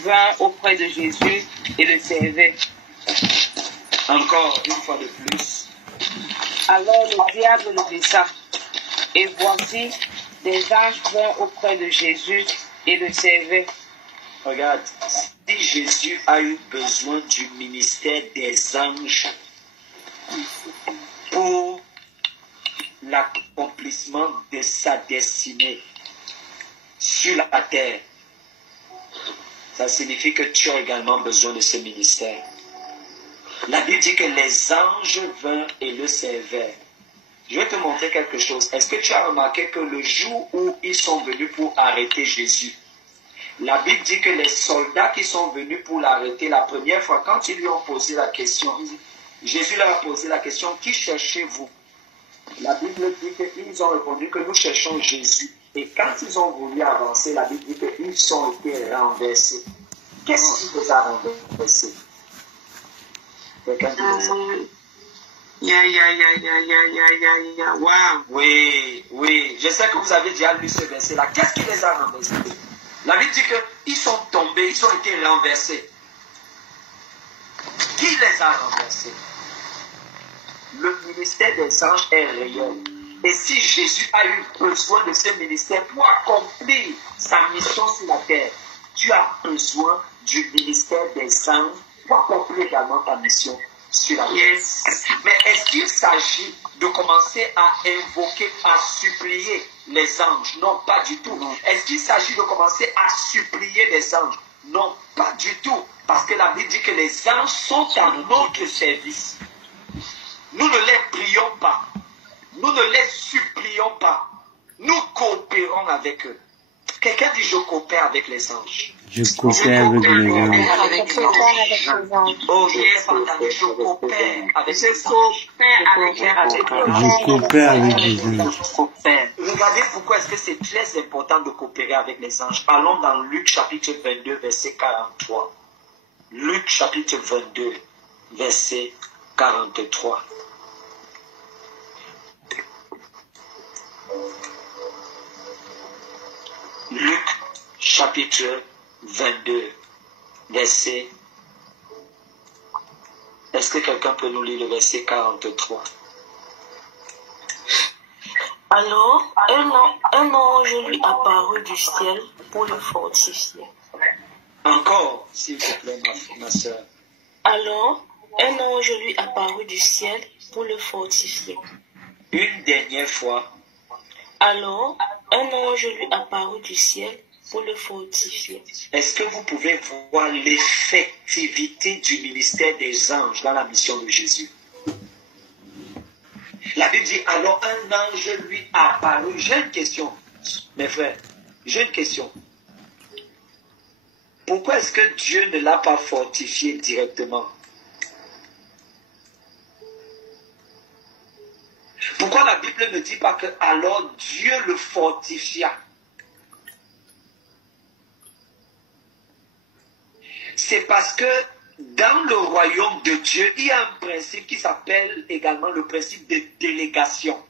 vinrent auprès de Jésus et le servaient. Encore une fois de plus. Alors le diable le laissa, et voici, des anges vinrent auprès de Jésus et le servaient. Regarde, si Jésus a eu besoin du ministère des anges pour l'accomplissement de sa destinée sur la terre, ça signifie que tu as également besoin de ce ministère. La Bible dit que les anges vinrent et le servaient. Je vais te montrer quelque chose. Est-ce que tu as remarqué que le jour où ils sont venus pour arrêter Jésus, la Bible dit que les soldats qui sont venus pour l'arrêter la première fois, quand ils lui ont posé la question, Jésus leur a posé la question, qui cherchez-vous? La Bible dit qu'ils ont répondu que nous cherchons Jésus. Et quand ils ont voulu avancer, la Bible dit qu'ils ont été renversés. Qu'est-ce qui les a renversés? Quelqu'un dit ça? Wow. Oui. Je sais que vous avez déjà lu ce verset-là. Qu'est-ce qui les a renversés? La Bible dit qu'ils sont tombés, ils ont été renversés. Qui les a renversés? Le ministère des anges est réel. Et si Jésus a eu besoin de ce ministère pour accomplir sa mission sur la terre, tu as besoin du ministère des anges pour accomplir également ta mission sur la terre. Yes. Mais est-ce qu'il s'agit de commencer à invoquer, à supplier les anges? Non, pas du tout. Est-ce qu'il s'agit de commencer à supplier les anges? Non, pas du tout. Parce que la Bible dit que les anges sont à notre service. Nous ne les prions pas. Nous ne les supplions pas. Nous coopérons avec eux. Quelqu'un dit je coopère avec les anges. Je coopère avec les anges. Oh, j'ai entendu, je coopère avec les anges. Je coopère avec les anges. Regardez pourquoi est-ce que c'est très important de coopérer avec les anges. Allons dans Luc chapitre 22, verset 43. Luc chapitre 22, verset 43. Luc chapitre 22, verset. Est-ce que quelqu'un peut nous lire le verset 43? Alors, un ange lui apparut du ciel pour le fortifier. Encore, s'il vous plaît, ma soeur. Alors, un ange lui apparut du ciel pour le fortifier. Une dernière fois. Alors, un ange lui apparut du ciel pour le fortifier. Est-ce que vous pouvez voir l'effectivité du ministère des anges dans la mission de Jésus? La Bible dit, alors un ange lui apparut. J'ai une question, mes frères. J'ai une question. Pourquoi est-ce que Dieu ne l'a pas fortifié directement? Pourquoi la Bible ne dit pas que alors Dieu le fortifia? C'est parce que dans le royaume de Dieu, il y a un principe qui s'appelle également le principe de délégation.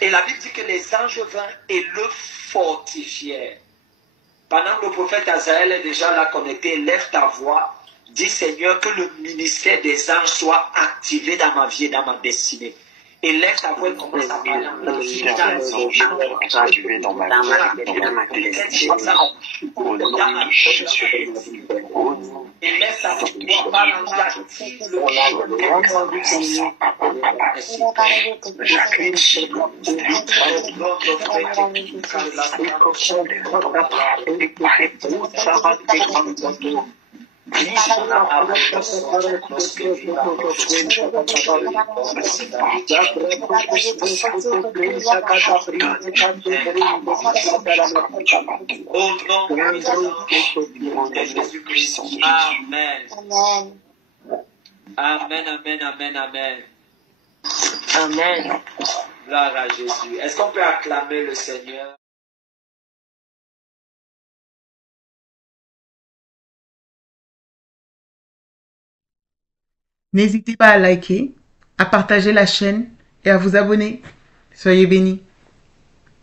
Et la Bible dit que les anges vinrent et le fortifièrent. Pendant que le prophète Azaël est déjà là connecté, lève ta voix. Dis Seigneur que le ministère des anges soit activé dans ma vie et dans ma destinée. Et lève ta voix et commence à parler en langue. Activé dans ma vie, dans ma destinée. Au nom de Jésus. Et lève ta voix, parle en langue. Active le Amen. Amen, amen, amen, amen. Amen. Gloire à Jésus. Est-ce qu'on peut acclamer le Seigneur? N'hésitez pas à liker, à partager la chaîne et à vous abonner. Soyez bénis.